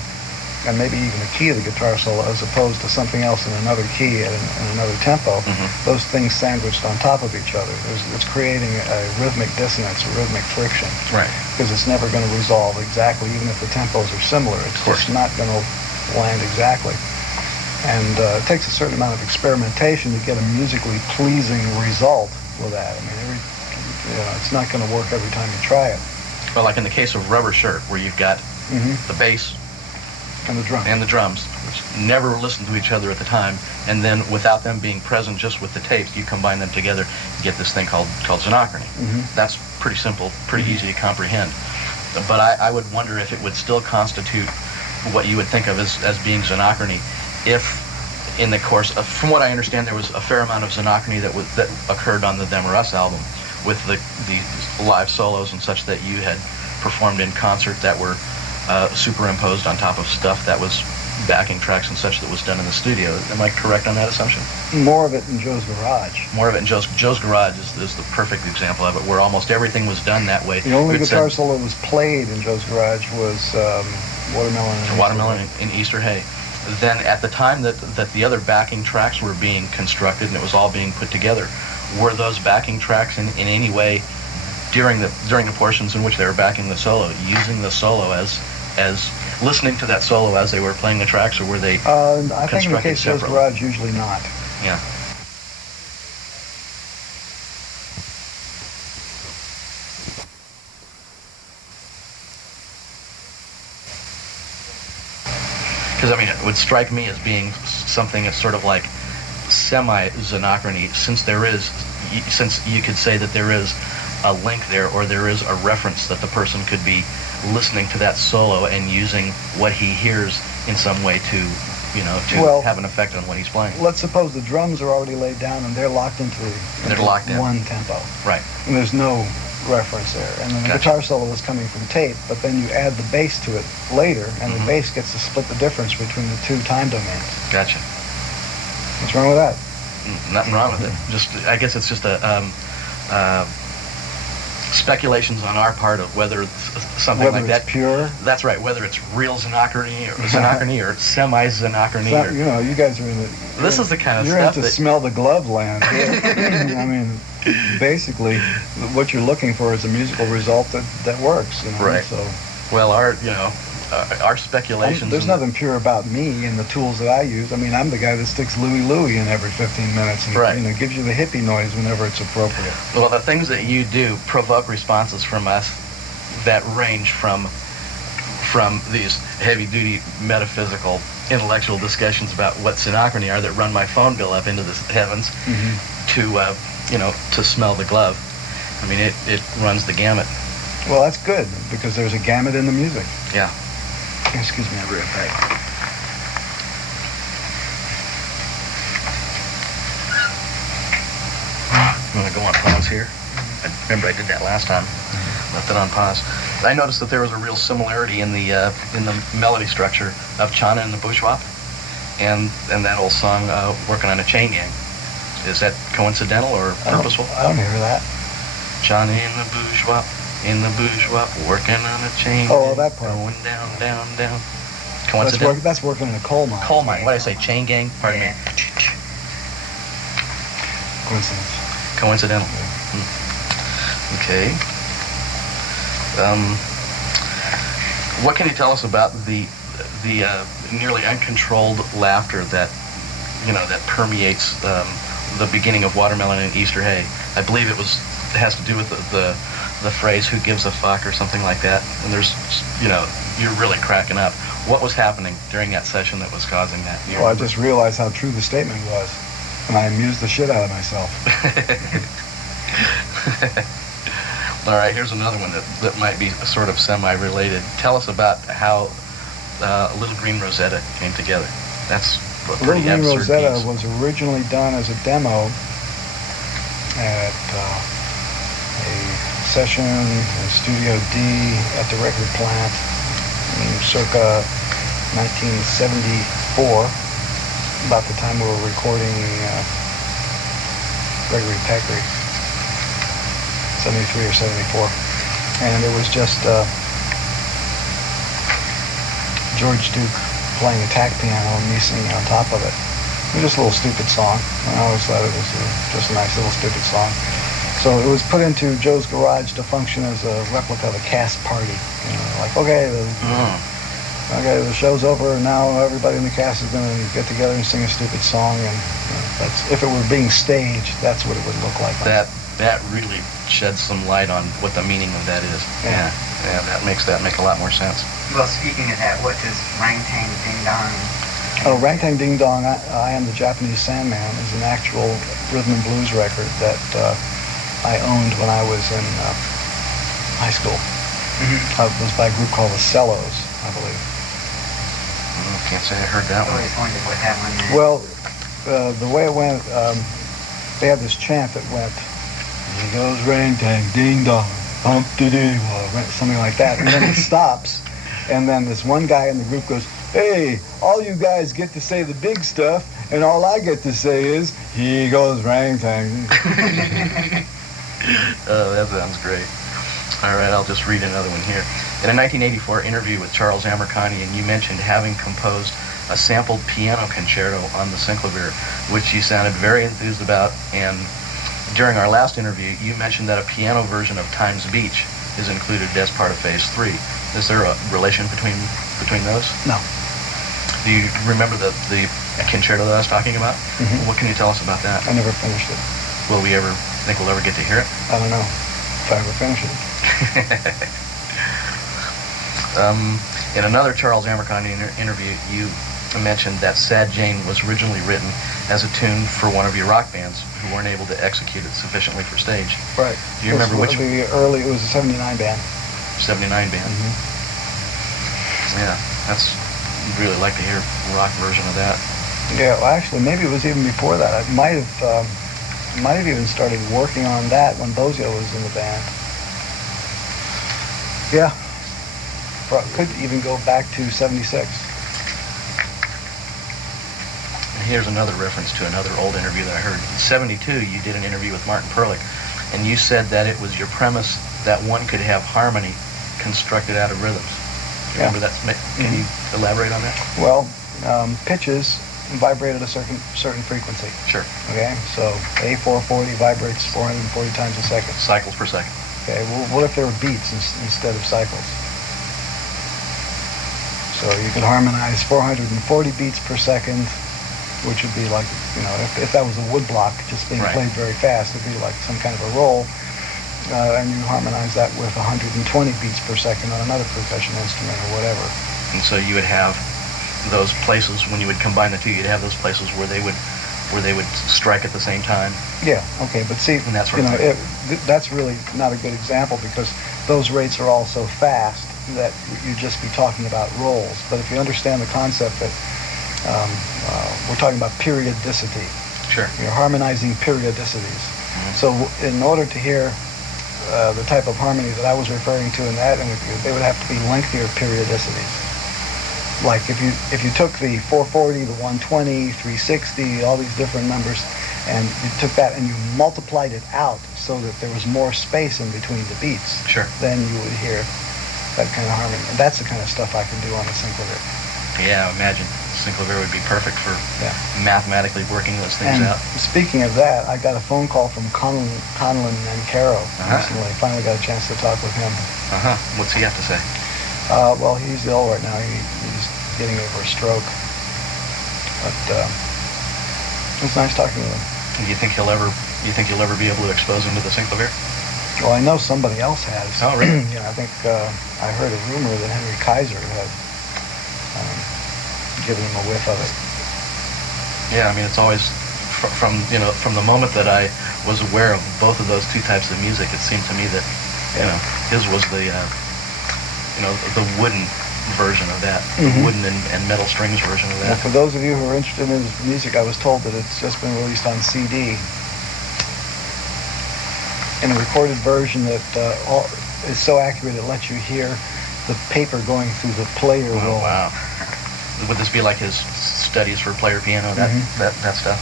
and maybe even the key of the guitar solo, as opposed to something else in another key and in another tempo. Those things sandwiched on top of each other. It's creating a rhythmic dissonance, a rhythmic friction. Right. Because it's never going to resolve exactly, even if the tempos are similar. It's just not going to land exactly. And it takes a certain amount of experimentation to get a musically pleasing result with that. I mean, it's not going to work every time you try it. Well, like in the case of Rubber Shirt, where you've got the bass and the drums, which never listen to each other at the time, and then without them being present just with the tapes, you combine them together, you get this thing called xenochrony. That's pretty simple, pretty easy to comprehend. But I would wonder if it would still constitute what you would think of as being xenochrony if in the course of, from what I understand, there was a fair amount of xenochrony that occurred on the Them or Us album, with the live solos and such that you had performed in concert that were superimposed on top of stuff that was backing tracks and such that was done in the studio. Am I correct on that assumption? More of it in Joe's garage. More of it in Joe's garage is the perfect example of it, where almost everything was done that way. The only guitar solo that was played in Joe's garage was Watermelon in Easter Hay. Then at the time that the other backing tracks were being constructed and it was all being put together, were those backing tracks in any way during the portions in which they were backing the solo, using the solo as listening to that solo as they were playing the tracks, or were they I think in the case of Joe's garage, usually not. Yeah. Because, I mean, it would strike me as being something that's sort of like semi-xenochrony, since you could say that there is a link there, or there is a reference that the person could be listening to that solo and using what he hears in some way to have an effect on what he's playing. Let's suppose the drums are already laid down and they're locked into one tempo. Right. And there's no reference there. And then the guitar solo is coming from tape, but then you add the bass to it later, and the bass gets to split the difference between the two time domains. Gotcha. What's wrong with that? Nothing wrong with it. I guess it's just speculations on our part of whether something like that. Whether it's pure. That's right. Whether it's real xenochrony or semi-xenochrony. You guys are in the. This is the kind of you're stuff into smell the glove land. I mean, basically, what you're looking for is a musical result that works. Right. So. Well, our speculations. There's nothing pure about me and the tools that I use. I mean, I'm the guy that sticks Louie in every 15 minutes and gives you the hippie noise whenever it's appropriate. Well, the things that you do provoke responses from us that range from these heavy-duty metaphysical intellectual discussions about what xenochrony are that run my phone bill up into the heavens to smell the glove. I mean, it runs the gamut. Well, that's good, because there's a gamut in the music. Yeah. Excuse me, I'll be right back. You want to go on pause here? I remember I did that last time. Left it on pause. I noticed that there was a real similarity in the melody structure of Chana and the Bourgeois and that old song, Working on a Chain Gang. Is that coincidental or purposeful? I don't hear that. Chana and the Bourgeois. In the bourgeois, working on a chain. Oh, that part. Going down, down, down. Coincidental? That's working in a coal mine. Coal mine. What did I say? Chain gang? Pardon me. Coincidence. Coincidental. Okay. What can you tell us about the nearly uncontrolled laughter that permeates the beginning of Watermelon and Easter Hay? I believe it has to do with the phrase "who gives a fuck" or something like that, and there's you're really cracking up. What was happening during that session that was causing that? Well, I just realized how true the statement was, and I amused the shit out of myself. All right, here's another one that might be sort of semi-related. Tell us about how Little Green Rosetta came together. That's a pretty Little Green absurd Rosetta piece. was originally done as a demo at a session in Studio D at the record plant in circa 1974, about the time we were recording Gregory Peccary, 73 or 74. And it was just George Duke playing attack piano and me singing on top of it. It was just a little stupid song. I always thought it was just a nice little stupid song. So it was put into Joe's garage to function as a replica of a cast party. Like, okay, the show's over, and now everybody in the cast is going to get together and sing a stupid song. And that's, if it were being staged, that's what it would look like. That really sheds some light on what the meaning of that is. Yeah, that makes a lot more sense. Well, speaking of that, what does Rang Tang Ding Dong? Oh, Rang Tang Ding Dong, I Am the Japanese Sandman is an actual rhythm and blues record that I owned when I was in high school. It was by a group called the Cellos, I believe. I can't say I heard that I one. always wondered what that one meant. Well, the way it went, they had this chant that went, "Here goes Rang Tang, ding dong, bump de dee something like that, and then it stops, and then this one guy in the group goes, "Hey, all you guys get to say the big stuff, and all I get to say is, here goes Rang Tang." Oh, that sounds great. All right, I'll just read another one here. In a 1984 interview with Charles Amercani, and you mentioned having composed a sampled piano concerto on the synclavier, which you sounded very enthused about, and during our last interview, you mentioned that a piano version of Times Beach is included as part of Phase 3. Is there a relation between those? No. Do you remember the concerto that I was talking about? Mhm. What can you tell us about that? I never finished it. Will we ever think we'll ever get to hear it? I don't know if I ever finish it. In another Charles Amercani interview, you mentioned that Sad Jane was originally written as a tune for one of your rock bands who weren't able to execute it sufficiently for stage. Right. Do you remember which? It was a 79 band. 79 band. Mm-hmm. Yeah, that's really like to hear a rock version of that. Yeah, well, actually, maybe it was even before that. I might have even started working on that when Bozio was in the band. Yeah. Could even go back to 76. Here's another reference to another old interview that I heard. In 72, you did an interview with Martin Perlich, and you said that it was your premise that one could have harmony constructed out of rhythms. Yeah. Remember that? Can you elaborate on that? Well, pitches vibrate at a certain frequency. Sure. Okay, so A440 vibrates 440 times a second. Cycles per second. Okay, well, what if there were beats instead of cycles? So you could harmonize 440 beats per second, which would be like, if that was a wood block just being Right. played very fast, it'd be like some kind of a roll. And you harmonize that with 120 beats per second on another percussion instrument or whatever. And so you would have those places, when you would combine the two, you'd have those places where they would strike at the same time. Yeah, okay, but see, And that sort of thing. that's really not a good example because those rates are all so fast that you'd just be talking about rolls. But if you understand the concept that we're talking about periodicity, Sure. you're harmonizing periodicities. Mhm. So in order to hear the type of harmony that I was referring to in that interview, they would have to be lengthier periodicities. Like if you took the 440, the 120, 360, all these different numbers, and you took that and you multiplied it out so that there was more space in between the beats, Sure. then you would hear that kind of harmony. And that's the kind of stuff I can do on a synclavier. Yeah, imagine. Synclavier would be perfect for Yeah. mathematically working those things And out. speaking of that, I got a phone call from Conlon Nancaro recently. I finally got a chance to talk with him. Uh-huh. What's he have to say? Well, he's ill right now. He's getting over a stroke. But it's nice talking with him. Do you think you'll ever be able to expose him to the synclavier? Well, I know somebody else has. Oh, really? Yeah, I think I heard a rumor that Henry Kaiser had given him a whiff of it. Yeah, I mean, it's always from the moment that I was aware of both of those two types of music, it seemed to me that his was the wooden version of that, Mhm. wooden and metal strings version of Well, that. for those of you who are interested in his music, I was told that it's just been released on CD in a recorded version that is so accurate it lets you hear the paper going through the player Oh, roll. wow. Would this be like his studies for player piano, that Mhm. that stuff?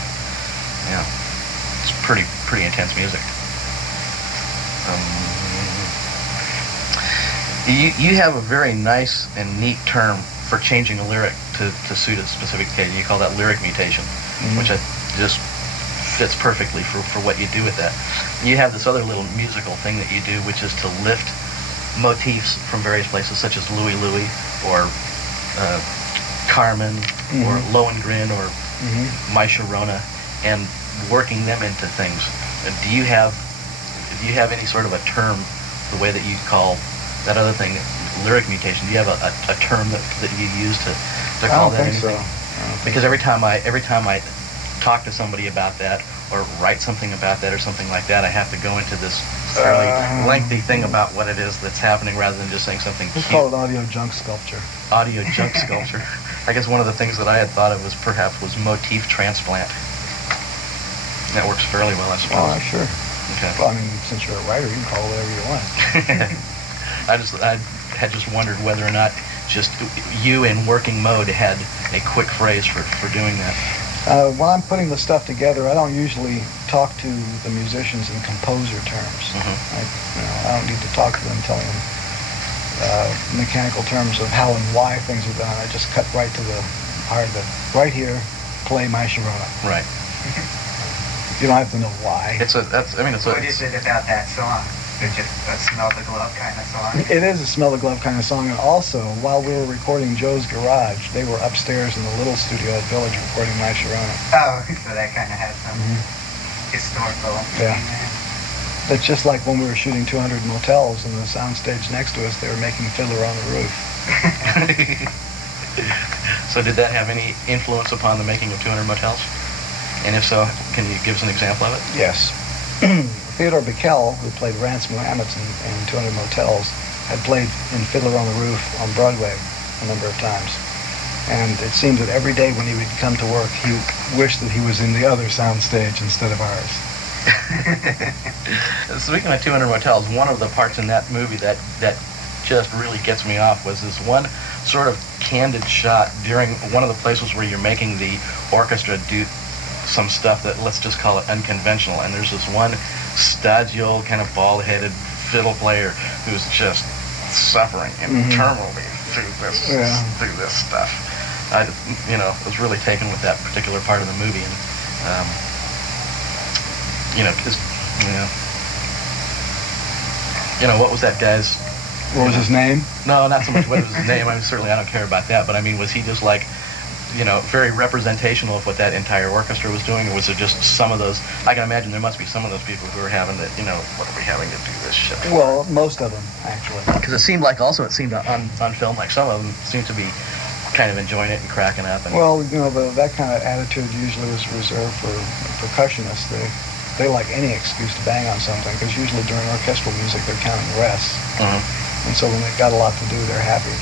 Yeah. It's pretty intense music. You have a very nice and neat term for changing a lyric to suit a specific occasion. You call that lyric mutation, Mhm. which just fits perfectly for what you do with that. You have this other little musical thing that you do, which is to lift motifs from various places, such as Louie Louie or Carmen or Mhm. Lohengrin or Mhm. My Sharona, and working them into things. Do you have any sort of a term, the way that you call that other thing, lyric mutation? Do you have a term that you use to I call don't that think so. anything? I don't think Because every time I talk to somebody about that or write something about that or something like that, I have to go into this fairly lengthy thing about what it is that's happening rather than just saying something Let's cute. call it audio junk sculpture. Audio junk sculpture. I guess one of the things that I had thought of was motif transplant. That works fairly well, I suppose. Oh, sure. Okay. Well, I mean, since you're a writer, you can call it whatever you want. I had just wondered whether or not just you in working mode had a quick phrase for doing that. When I'm putting the stuff together, I don't usually talk to the musicians in composer terms. I don't need to talk to them telling them mechanical terms of how and why things are done. I just cut right to the heart of it. Right here, play My Sharona. Right. You don't have to know why. What is it about that song? Is it just a smell the glove kind of song? It is a smell the glove kind of song, and also while we were recording Joe's Garage, they were upstairs in the little studio at Village recording My Sharona. Oh, so that kind of has some historical Yeah. meaning there. That's just like when we were shooting 200 Motels, and the soundstage next to us, they were making Fiddler on the Roof. So did that have any influence upon the making of 200 Motels? And if so, can you give us an example of it? Yes. Theodore Bickel, who played Rance Mohammed in 200 Motels, had played in Fiddler on the Roof on Broadway a number of times. And it seemed that every day when he would come to work, he wished that he was in the other soundstage instead of ours. Speaking of 200 Motels, one of the parts in that movie that just really gets me off was this one sort of candid shot during one of the places where you're making the orchestra do some stuff that, let's just call it unconventional, and there's this one stodgy old kind of bald-headed fiddle player who's just suffering internally through this stuff. I was really taken with that particular part of the movie, and what was that guy's? What was his name? No, not so much what was his name. I mean, certainly I don't care about that, but I mean, was he just like, very representational of what that entire orchestra was doing, or was it just some of those? I can imagine there must be some of those people who are having to, what are we having to do this shit? Well, most of them, actually. Because it seemed on film like some of them seemed to be kind of enjoying it and cracking up. And well, that kind of attitude usually was reserved for percussionists. They like any excuse to bang on something, because usually during orchestral music they're counting rests. And so when they've got a lot to do, they're happy.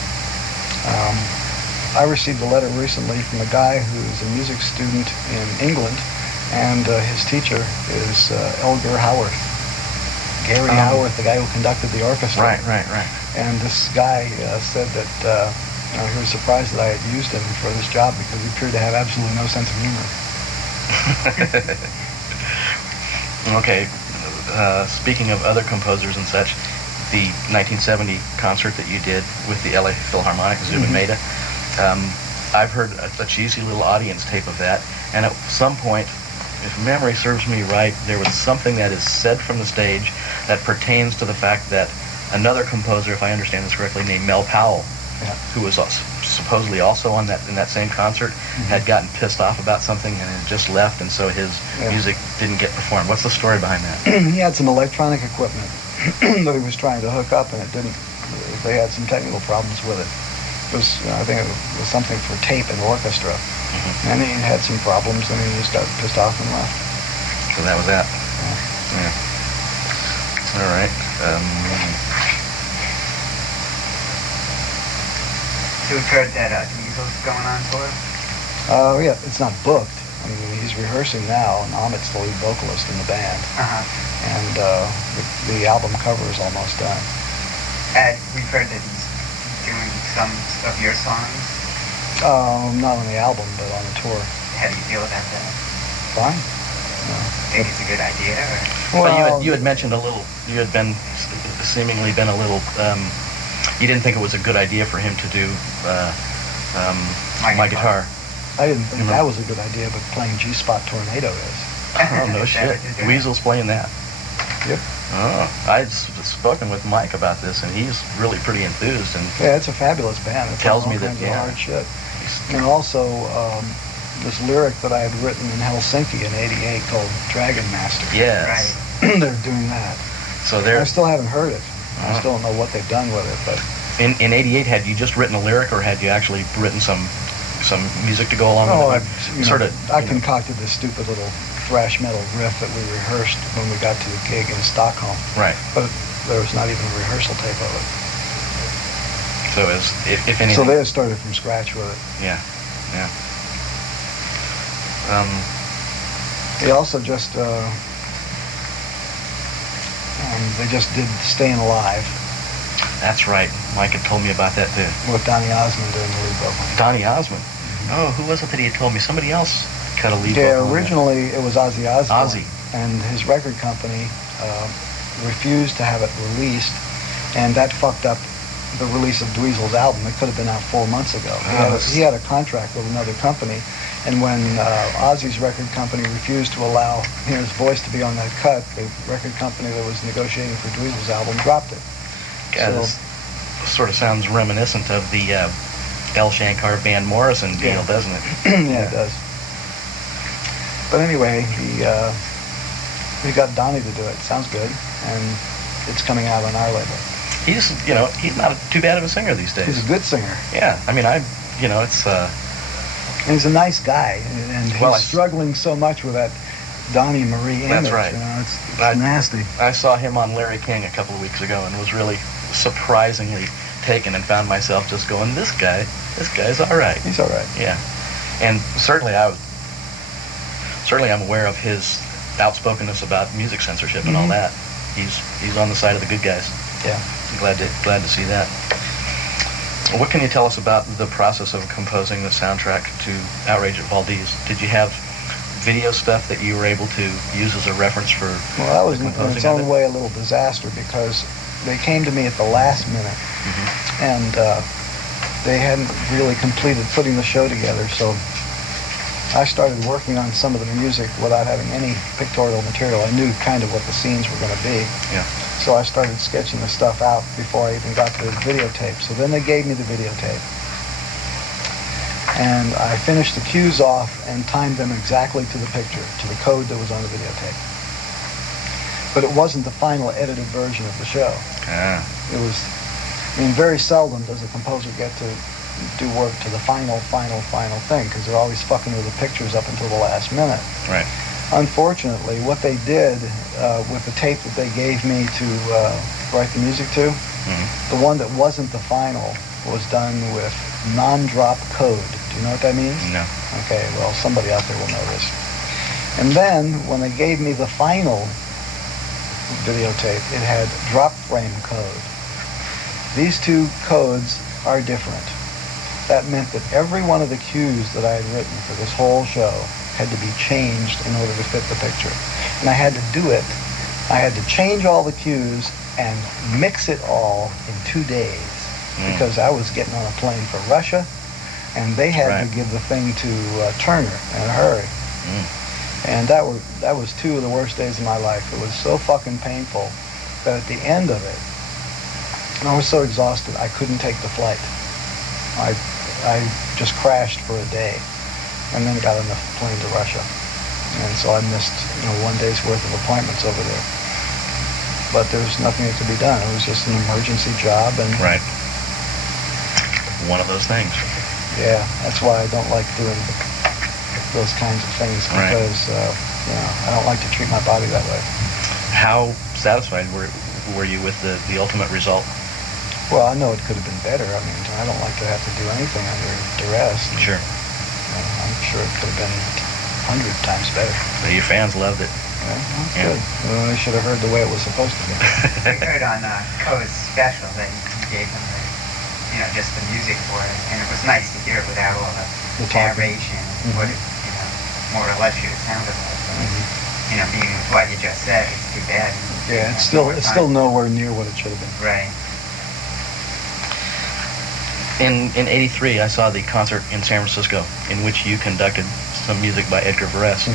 I received a letter recently from a guy who's a music student in England, and his teacher is Elgar Howarth. Gary Howarth, the guy who conducted the orchestra. Right. And this guy said that he was surprised that I had used him for this job because he appeared to have absolutely no sense of humor. Okay, speaking of other composers and such, the 1970 concert that you did with the LA Philharmonic, Zubin Mehta, I've heard a cheesy little audience tape of that, and at some point, if memory serves me right, there was something that is said from the stage that pertains to the fact that another composer, if I understand this correctly, named Mel Powell, who was supposedly also in that same concert, had gotten pissed off about something and had just left, and so his music didn't get performed. What's the story behind that? He had some electronic equipment that he was trying to hook up, and it didn't. They had some technical problems with it. It was, I think it was something for tape and orchestra, and he had some problems, and he just got pissed off and left. So that was that. Yeah. All right. So we've heard that Diesel's going on tour? Yeah, it's not booked. I mean, he's rehearsing now, and Amit's the lead vocalist in the band. And the album cover is almost done. We've heard that he's doing some of your songs. Not on the album, but on the tour. How do you feel about that? Fine. Think it's a good idea? Or? Well, you had mentioned you had seemingly been a little, you didn't think it was a good idea for him to do my guitar. I didn't think that was a good idea, but playing G-Spot Tornado is. Oh, no shit. Weasel's playing that. Yep. Oh, I'd spoken with Mike about this, and he's really pretty enthused. And yeah, it's a fabulous band. It tells me that hard shit. And also, this lyric that I had written in Helsinki in '88 called Dragon Master. Yes. Right. They're doing that. So I still haven't heard it. I still don't know what they've done with it, but in '88, had you just written a lyric, or had you actually written some music to go along with it? I concocted this stupid little thrash metal riff that we rehearsed when we got to the gig in Stockholm. Right. But there was not even a rehearsal tape of it. So if anything. So they had started from scratch with it. Yeah. They also just they just did "Staying Alive" That's right. Mike had told me about that too. with Donny Osmond doing the lead vocal. Donny Osmond. Oh, who was it that he had told me? Somebody else cut a lead Yeah, vocal on that. originally it was Ozzy Osbourne. Ozzy. And his record company refused to have it released, and that fucked up the release of Dweezil's album. It could have been out 4 months ago. He had a contract with another company, and when Ozzy's record company refused to allow his voice to be on that cut, the record company that was negotiating for Dweezil's album dropped it. God, So- this sort of sounds reminiscent of the L. Shankar Van Morrison deal, Yeah. doesn't it? Yeah, it does. But anyway, we got Donnie to do it. Sounds good, and it's coming out on our label. He's not too bad of a singer these days. He's a good singer, Yeah, I mean, it's and he's a nice guy, and he's Well, struggling so much with that Donnie Marie image. That's right. You know, it's I- nasty. I saw him on Larry King a couple of weeks ago and was really surprisingly taken and found myself just going, this guy's all right. He's all right. Yeah, and certainly I'm aware of his outspokenness about music censorship and all Mhm. that. He's on the side of the good guys. Yeah. I'm glad to see that. What can you tell us about the process of composing the soundtrack to Outrage at Valdez? Did you have video stuff that you were able to use as a reference for Well, that was the in composing its of own it? way a little disaster because they came to me at the last minute, Mhm. and they hadn't really completed putting the show together, so I started working on some of the music without having any pictorial material. I knew kind of what the scenes were going to be. Yeah. So I started sketching the stuff out before I even got to the videotape. So then they gave me the videotape. And I finished the cues off and timed them exactly to the picture, to the code that was on the videotape. But it wasn't the final edited version of the show. Ah, It was, very seldom does a composer get to do work to the final thing, because they're always fucking with the pictures up until the last minute. right. Unfortunately, what they did with the tape that they gave me to write the music to, Mhm. the one that wasn't the final was done with non-drop code. Do you know what that means? No. Okay, well, somebody out there will know this. And then, when they gave me the final videotape, it had drop frame code. These two codes are different. That meant that every one of the cues that I had written for this whole show had to be changed in order to fit the picture. And I had to do it. I had to change all the cues and mix it all in 2 days because I was getting on a plane for Russia, and they had Right. to give the thing to Turner in a hurry. Mm. And that was 2 of the worst days of my life. It was so fucking painful that at the end of it, I was so exhausted I couldn't take the flight. I just crashed for a day, and then got on the plane to Russia. And so I missed 1 day's worth of appointments over there. But there was nothing that could be done. It was just an emergency job, and Right. One of those things. yeah, that's why I don't like doing those kinds of things, Right. because I don't like to treat my body that way. How satisfied were you with the ultimate result? Well, I know it could have been better. I mean, I don't like to have to do anything under duress. Sure. I'm sure it could have been 100 times better. But your fans loved it. Yeah, that's Yeah. good. Well, they should have heard the way it was supposed to be. We heard on Co's special that you gave them just the music for it, and it was nice to hear it without all The the talking. narration, what it, more or less should have sounded like. But, being with what you just said, it's too bad. Yeah, it's still nowhere near what it should have been. Right. In '83, I saw the concert in San Francisco in which you conducted some music by Edgar Varese.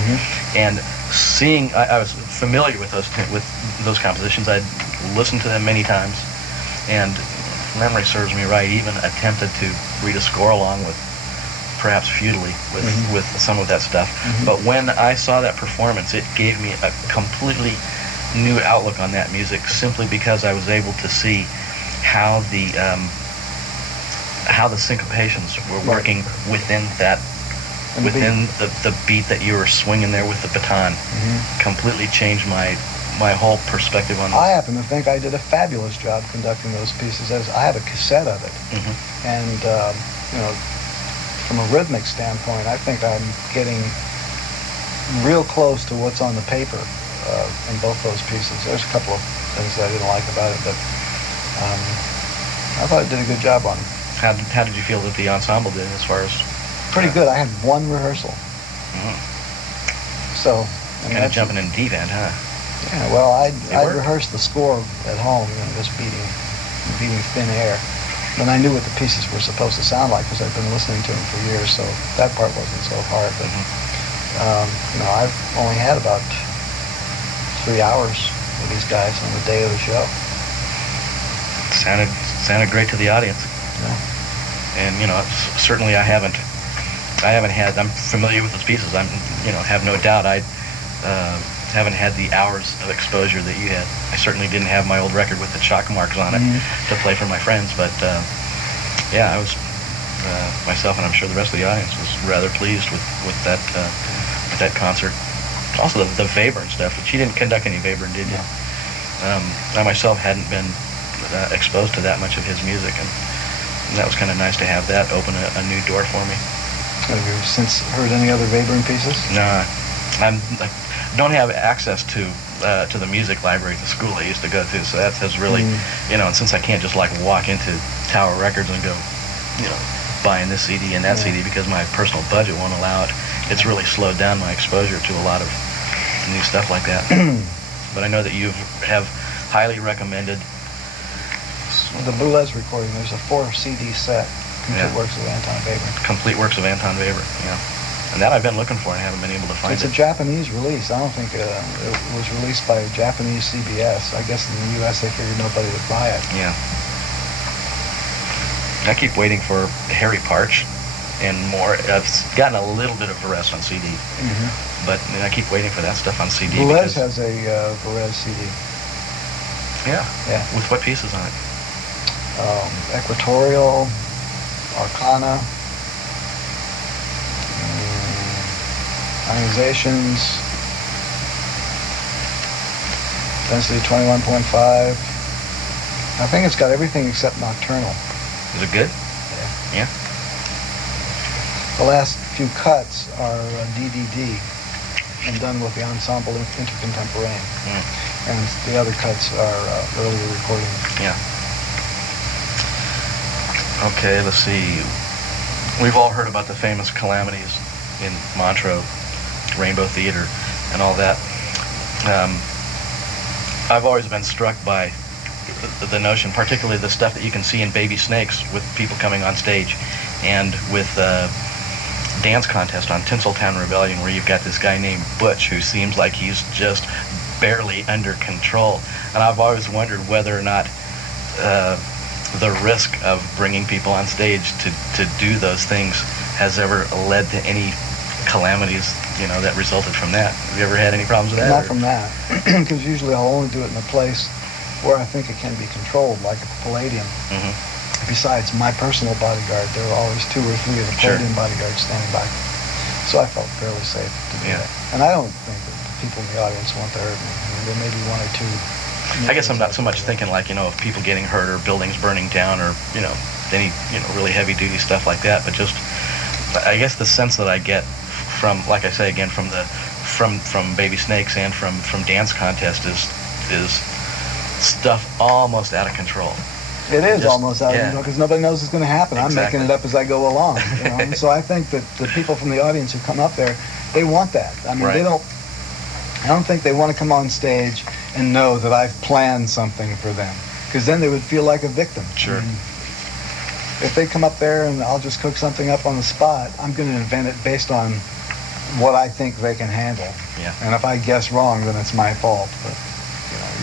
And seeing, I was familiar with those compositions. I'd listened to them many times, and if memory serves me right, even attempted to read a score along with, perhaps futilely, with some of that stuff. But when I saw that performance, it gave me a completely new outlook on that music, simply because I was able to see how the syncopations were working within that, And within the beat that you were swinging there with the baton. Completely changed my whole perspective on this. I happen to think I did a fabulous job conducting those pieces. I have a cassette of it, and from a rhythmic standpoint, I think I'm getting real close to what's on the paper in both those pieces. There's a couple of things that I didn't like about it, but I thought it did a good job on it. How did you feel that the ensemble did as far as? Pretty good. I had one rehearsal. So. Kind of jumping in deep end, huh? Yeah, well, I'd rehearsed the score at home, just beating thin air. And I knew what the pieces were supposed to sound like because I've been listening to them for years, so that part wasn't so hard. But, I've only had about 3 hours with these guys on the day of the show. Sounded great to the audience. Yeah. And, certainly I'm familiar with those pieces. Have no doubt I haven't had the hours of exposure that you had. I certainly didn't have my old record with the chalk marks on it to play for my friends, but I was myself, and I'm sure the rest of the audience was rather pleased with that concert. Also the Webern stuff, which you didn't conduct any Webern, did you? I myself hadn't been exposed to that much of his music, and that was kind of nice to have that open a new door for me. Have you since heard any other Webern pieces? No, I don't have access to the music library at the school I used to go to, so that has really, and since I can't just walk into Tower Records and go, buying this CD and that CD because my personal budget won't allow it, it's really slowed down my exposure to a lot of new stuff like that. But I know that you have highly recommended the Boulez recording. There's a 4 CD set, Complete Works of Anton Webern. Complete Works of Anton Webern, yeah. And that I've been looking for and haven't been able to find it. It's a Japanese release. I don't think it was released by a Japanese CBS. I guess in the U.S. they figured nobody would buy it. Yeah. I keep waiting for Harry Parch and more. I've gotten a little bit of Varese on CD, but I keep waiting for that stuff on CD. Boulez has a Varese CD. Yeah. Yeah. With what pieces on it? Equatorial, Arcana, Ionizations, density 21.5. I think it's got everything except Nocturnal. Is it good? Yeah. The last few cuts are DDD and done with the Ensemble Intercontemporain. And the other cuts are earlier recordings. Yeah. Okay, let's see. We've all heard about the famous calamities in Montreux, Rainbow Theater, and all that. I've always been struck by the notion, particularly the stuff that you can see in Baby Snakes with people coming on stage, and with dance contest on Tinseltown Rebellion, where you've got this guy named Butch who seems like he's just barely under control. And I've always wondered whether or not the risk of bringing people on stage to do those things has ever led to any calamities, that resulted from that. Have you ever had any problems with that? Not from that, because usually I'll only do it in a place where I think it can be controlled, like at the Palladium. Besides my personal bodyguard, there were always 2 or 3 of the Palladium bodyguards standing by. So I felt fairly safe to do that. And I don't think that the people in the audience want to hurt me. I mean, there may be 1 or 2. I guess I'm not so much thinking of people getting hurt or buildings burning down or, any, really heavy duty stuff like that, but just, I guess the sense that I get from, like I say again, from Baby Snakes and from Dance Contest is stuff almost out of control. It is almost out of control because nobody knows what's going to happen. Exactly. I'm making it up as I go along. So I think that the people from the audience who come up there, they want that. I mean, I don't think they want to come on stage and know that I've planned something for them, because then they would feel like a victim. Sure. If they come up there and I'll just cook something up on the spot, I'm going to invent it based on what I think they can handle. Yeah. And if I guess wrong, then it's my fault. But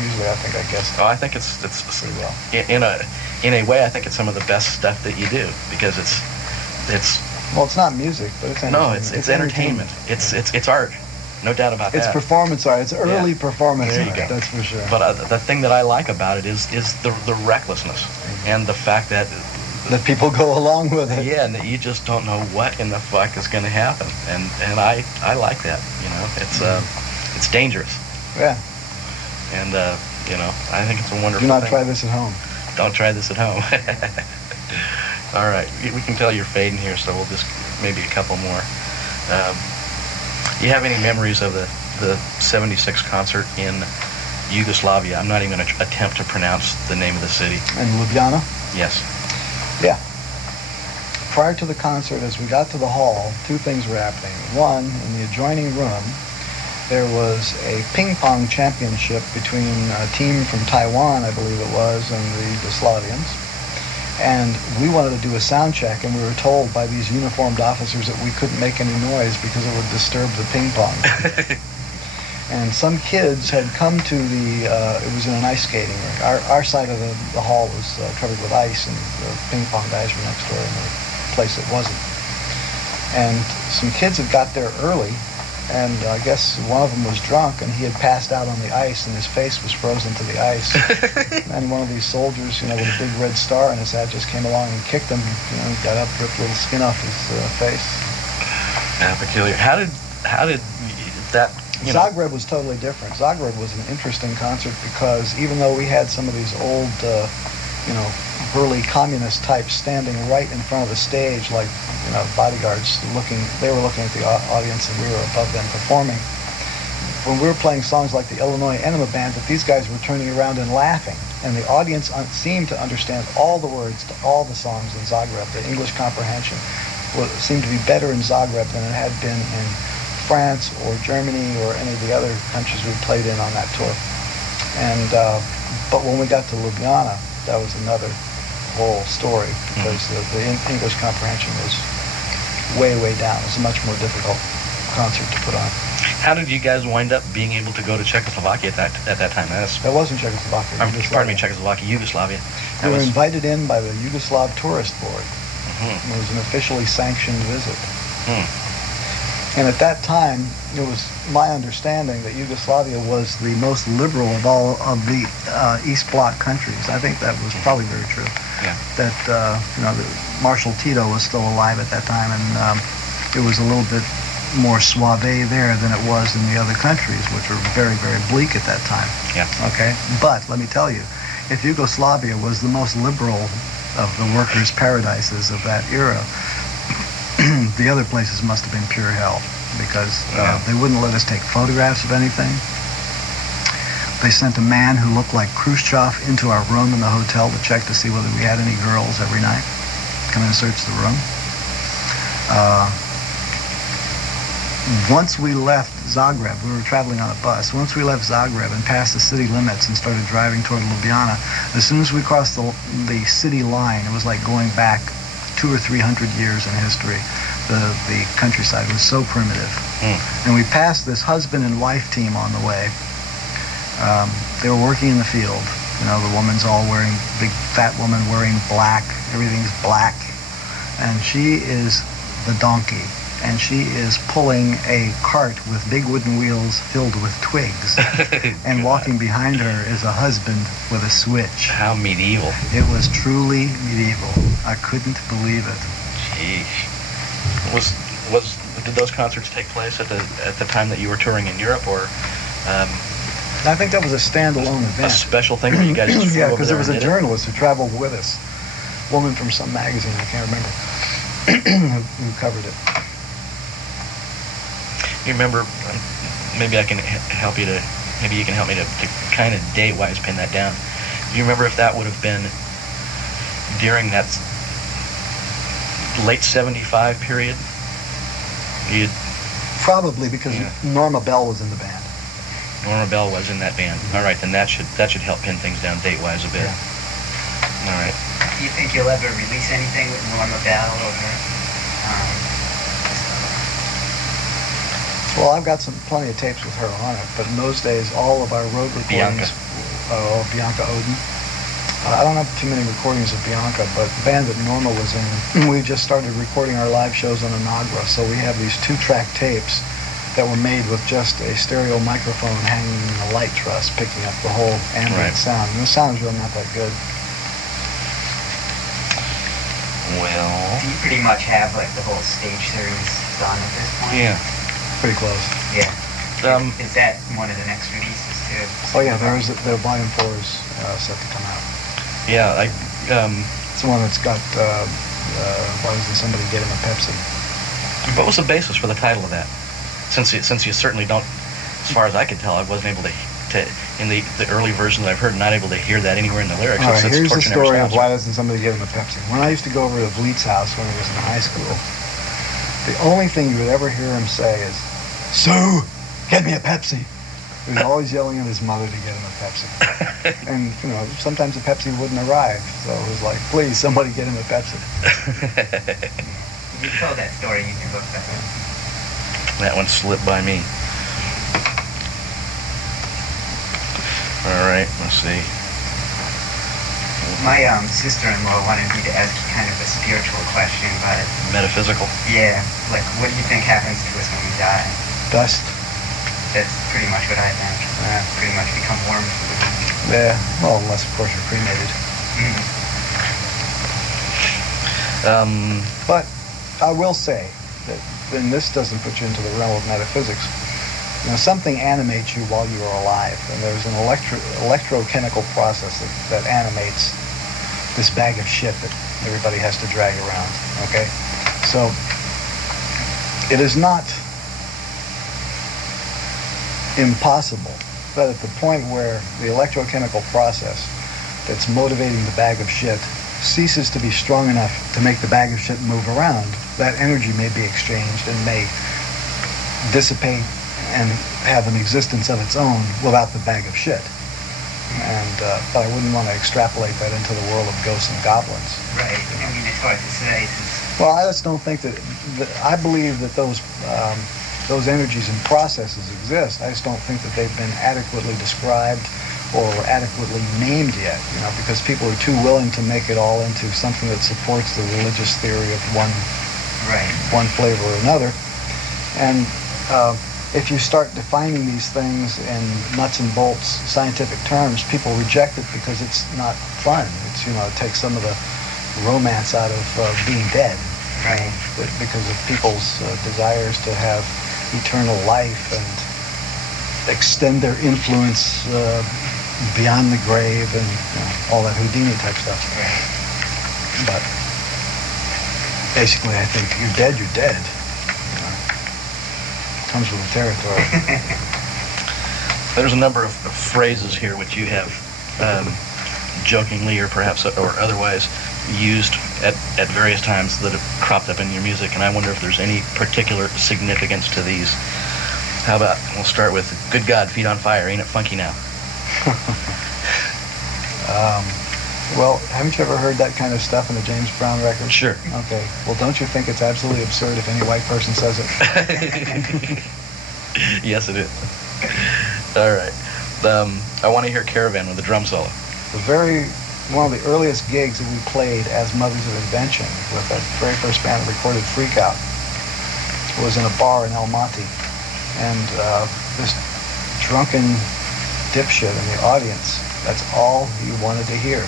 usually I think I guess. Oh, I think it's pretty well. In a way, I think it's some of the best stuff that you do, because it's. Well, it's not music, but it's entertainment. No, it's entertainment. It's art. No doubt about that. It's performance art. It's early performance there you art. go. That's for sure. But the thing that I like about it is the recklessness and the fact that people go along with it. Yeah, and that you just don't know what in the fuck is going to happen, and I like that. It's dangerous. Yeah. And I think it's a wonderful. Do not thing. try this at home. Don't try this at home. All right, we can tell you're fading here, so we'll just maybe a couple more. You have any memories of the 76 concert in Yugoslavia? I'm not even going to attempt to pronounce the name of the city. In Ljubljana? Yes. Yeah. Prior to the concert, as we got to the hall, two things were happening. One, in the adjoining room, there was a ping pong championship between a team from Taiwan, I believe it was, and the Yugoslavians. And we wanted to do a sound check, and we were told by these uniformed officers that we couldn't make any noise because it would disturb the ping pong. And some kids had come to the, it was in an ice skating rink. Our side of the hall was covered with ice, and the ping pong guys were next door in the place it wasn't. And some kids had got there early, and I guess one of them was drunk, and he had passed out on the ice, and his face was frozen to the ice. And one of these soldiers, with a big red star on his hat, just came along and kicked him. Got up, ripped a little skin off his face. Yeah, peculiar. How did that? Zagreb was totally different. Zagreb was an interesting concert because even though we had some of these old, burly communist types standing right in front of the stage, like bodyguards they were looking at the audience, and we were above them performing. When we were playing songs like the Illinois Enema Band, that these guys were turning around and laughing, and the audience seemed to understand all the words to all the songs in Zagreb. The English comprehension seemed to be better in Zagreb than it had been in France or Germany or any of the other countries we played in on that tour. And but when we got to Ljubljana, that was another whole story, because the English comprehension was way down. It was a much more difficult concert to put on. How did you guys wind up being able to go to Czechoslovakia at that time? That wasn't Czechoslovakia. Pardon me, Czechoslovakia, Yugoslavia. We were invited in by the Yugoslav Tourist Board. It was an officially sanctioned visit. And at that time, it was my understanding that Yugoslavia was the most liberal of all of the East Bloc countries. I think that was probably very true. Yeah. That Marshal Tito was still alive at that time, and it was a little bit more suave there than it was in the other countries, which were very bleak at that time. Yeah. Okay. But let me tell you, if Yugoslavia was the most liberal of the workers' paradises of that era, the other places must have been pure hell, because they wouldn't let us take photographs of anything. They sent a man who looked like Khrushchev into our room in the hotel to check to see whether we had any girls every night. Come in and search the room. Once we left Zagreb, we were traveling on a bus. Once we left Zagreb and passed the city limits and started driving toward Ljubljana, as soon as we crossed the city line, it was like going back 200 or 300 years in history. The countryside was so primitive. And we passed this husband and wife team on the way. They were working in the field. The woman's all wearing, big fat woman wearing black. Everything's black. And she is the donkey. And she is pulling a cart with big wooden wheels filled with twigs. And walking behind her is a husband with a switch. How medieval. It was truly medieval. I couldn't believe it. Jeez. Did those concerts take place at the time that you were touring in Europe, or? I think that was a standalone event. A special thing where you guys just flew over because there was and a did it? journalist who traveled with us, woman from some magazine, I can't remember, who covered it. You remember? Maybe I can help you to. Maybe you can help me to kind of date-wise pin that down. Do you remember if that would have been during that late '75 period? Probably, because Norma Bell was in the band. Norma Bell was in that band. All right, then that should help pin things down date-wise a bit. Yeah. All right. Do you think you'll ever release anything with Norma Bell or Well, I've got plenty of tapes with her on it, but in those days, all of our road recordings... Bianca Oden. I don't have too many recordings of Bianca, but the band that Norma was in, we just started recording our live shows on a Nagra, so we have these 2-track tapes that were made with just a stereo microphone hanging in a light truss, picking up the whole ambient sound. And the sound's really not that good. Well... Do you pretty much have like the whole stage series done at this point? Yeah. Pretty close. Yeah. Is that one of the next releases too? Oh yeah, the volume 4 is set to come out. Yeah, it's the one that's got why doesn't somebody get him a Pepsi? What was the basis for the title of that? since you certainly don't, as far as I could tell, I wasn't able to in the early version that I've heard, not able to hear that anywhere in the lyrics. All right, It's here's the Torture Never story of Stops. why doesn't somebody give him a Pepsi. When I used to go over to Vliet's house when he was in high school, the only thing you would ever hear him say is, "Sue, get me a Pepsi." He was always yelling at his mother to get him a Pepsi. And, you know, sometimes the Pepsi wouldn't arrive. So it was like, please, somebody get him a Pepsi. You told that story in your book, though. That one slipped by me. All right, let's see. My sister-in-law wanted me to ask you kind of a spiritual question about it. Metaphysical. Yeah, like what do you think happens to us when we die? Dust. That's pretty much what I think. Pretty much become worm food. Yeah, well, unless, of course, you're cremated. But I will say that, and this doesn't put you into the realm of metaphysics, you know, something animates you while you are alive, and there's an electrochemical process that animates this bag of shit that everybody has to drag around, okay? So it is not impossible that at the point where the electrochemical process that's motivating the bag of shit ceases to be strong enough to make the bag of shit move around, that energy may be exchanged and may dissipate and have an existence of its own without the bag of shit. And but I wouldn't want to extrapolate that into the world of ghosts and goblins. Right. I mean, it's hard to say. Well, I just don't think that I believe that those energies and processes exist. I just don't think that they've been adequately described or adequately named yet, you know, because people are too willing to make it all into something that supports the religious theory of one flavor or another. And if you start defining these things in nuts and bolts scientific terms, people reject it because it's not fun. It's, you know, it takes some of the romance out of being dead. Right. Because of people's desires to have eternal life and extend their influence beyond the grave and, you know, all that Houdini type stuff. Right. But basically, I think you're dead, you're dead. Comes with the territory. There's a number of phrases here which you have jokingly or perhaps or otherwise used at various times that have cropped up in your music, and I wonder if there's any particular significance to these. How about, we'll start with, "Good God, feet on fire, ain't it funky now?" Well, haven't you ever heard that kind of stuff in a James Brown record? Sure. Okay. Well, don't you think it's absolutely absurd if any white person says it? Yes, it is. All right. I want to hear Caravan with the drum solo. One of the earliest gigs that we played as Mothers of Invention with that very first band that recorded Freak Out was in a bar in El Monte. And this drunken dipshit in the audience, that's all he wanted to hear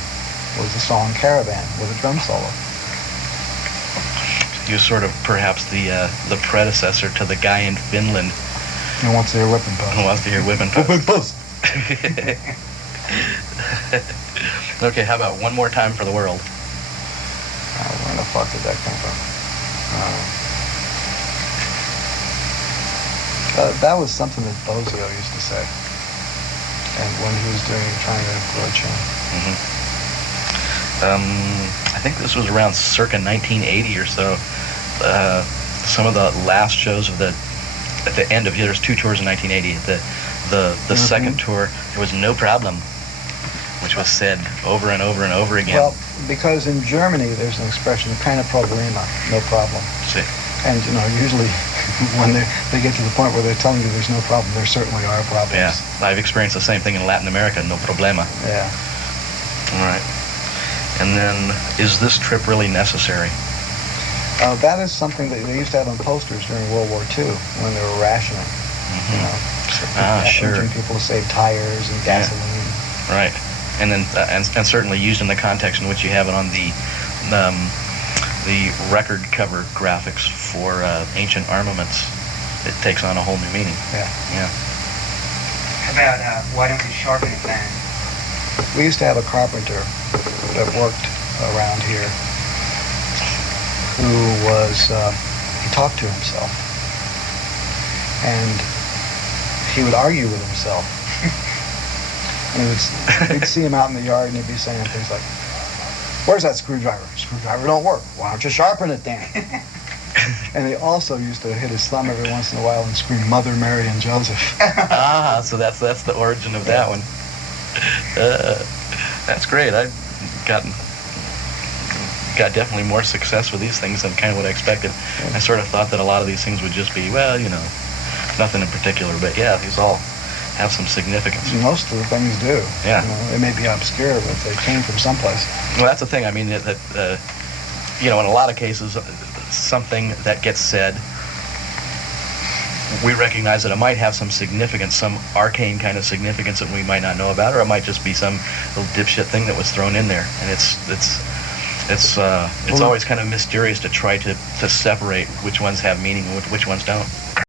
was the song Caravan with a drum solo. You're sort of perhaps the predecessor to the guy in Finland He wants to hear Whippin' Post. who wants to hear Whippin' Post. Whippin' Post! Okay, how about One More Time for the World? Where the fuck did that come from? That was something that Bozio used to say. And when he was trying to approach him. Mm-hmm. I think this was around circa 1980 or so. Some of the last shows at the end of, there's two tours in 1980. The second tour, there was no problem, which was said over and over and over again. Well, because in Germany there's an expression, keine Probleme, no problem. See. And, you know, usually when they get to the point where they're telling you there's no problem, there certainly are problems. Yeah, I've experienced the same thing in Latin America, no problema. Yeah. All right. And then, is this trip really necessary? That is something that they used to have on posters during World War II when they were rationing. Mm-hmm. You know, Sure. urging people to save tires and gasoline. Right. And then, and certainly used in the context in which you have it on the record cover graphics for Ancient Armaments. It takes on a whole new meaning. Yeah. Yeah. How about why don't we sharpen it then? We used to have a carpenter that worked around here who was, he talked to himself. and he would argue with himself. And we'd see him out in the yard, and he'd be saying things like, "Where's that screwdriver? Screwdriver don't work. Why don't you sharpen it, Dan?" And he also used to hit his thumb every once in a while and scream, "Mother, Mary, and Joseph." So that's the origin of that one. That's great. I've got definitely more success with these things than kind of what I expected. I sort of thought that a lot of these things would just be, well, nothing in particular. But yeah, these all have some significance. Most of the things do. Yeah. They may be obscure, but they came from someplace. Well, that's the thing. I mean, that in a lot of cases, something that gets said, we recognize that it might have some significance, some arcane kind of significance that we might not know about, or it might just be some little dipshit thing that was thrown in there. And it's always kind of mysterious to try to separate which ones have meaning and which ones don't.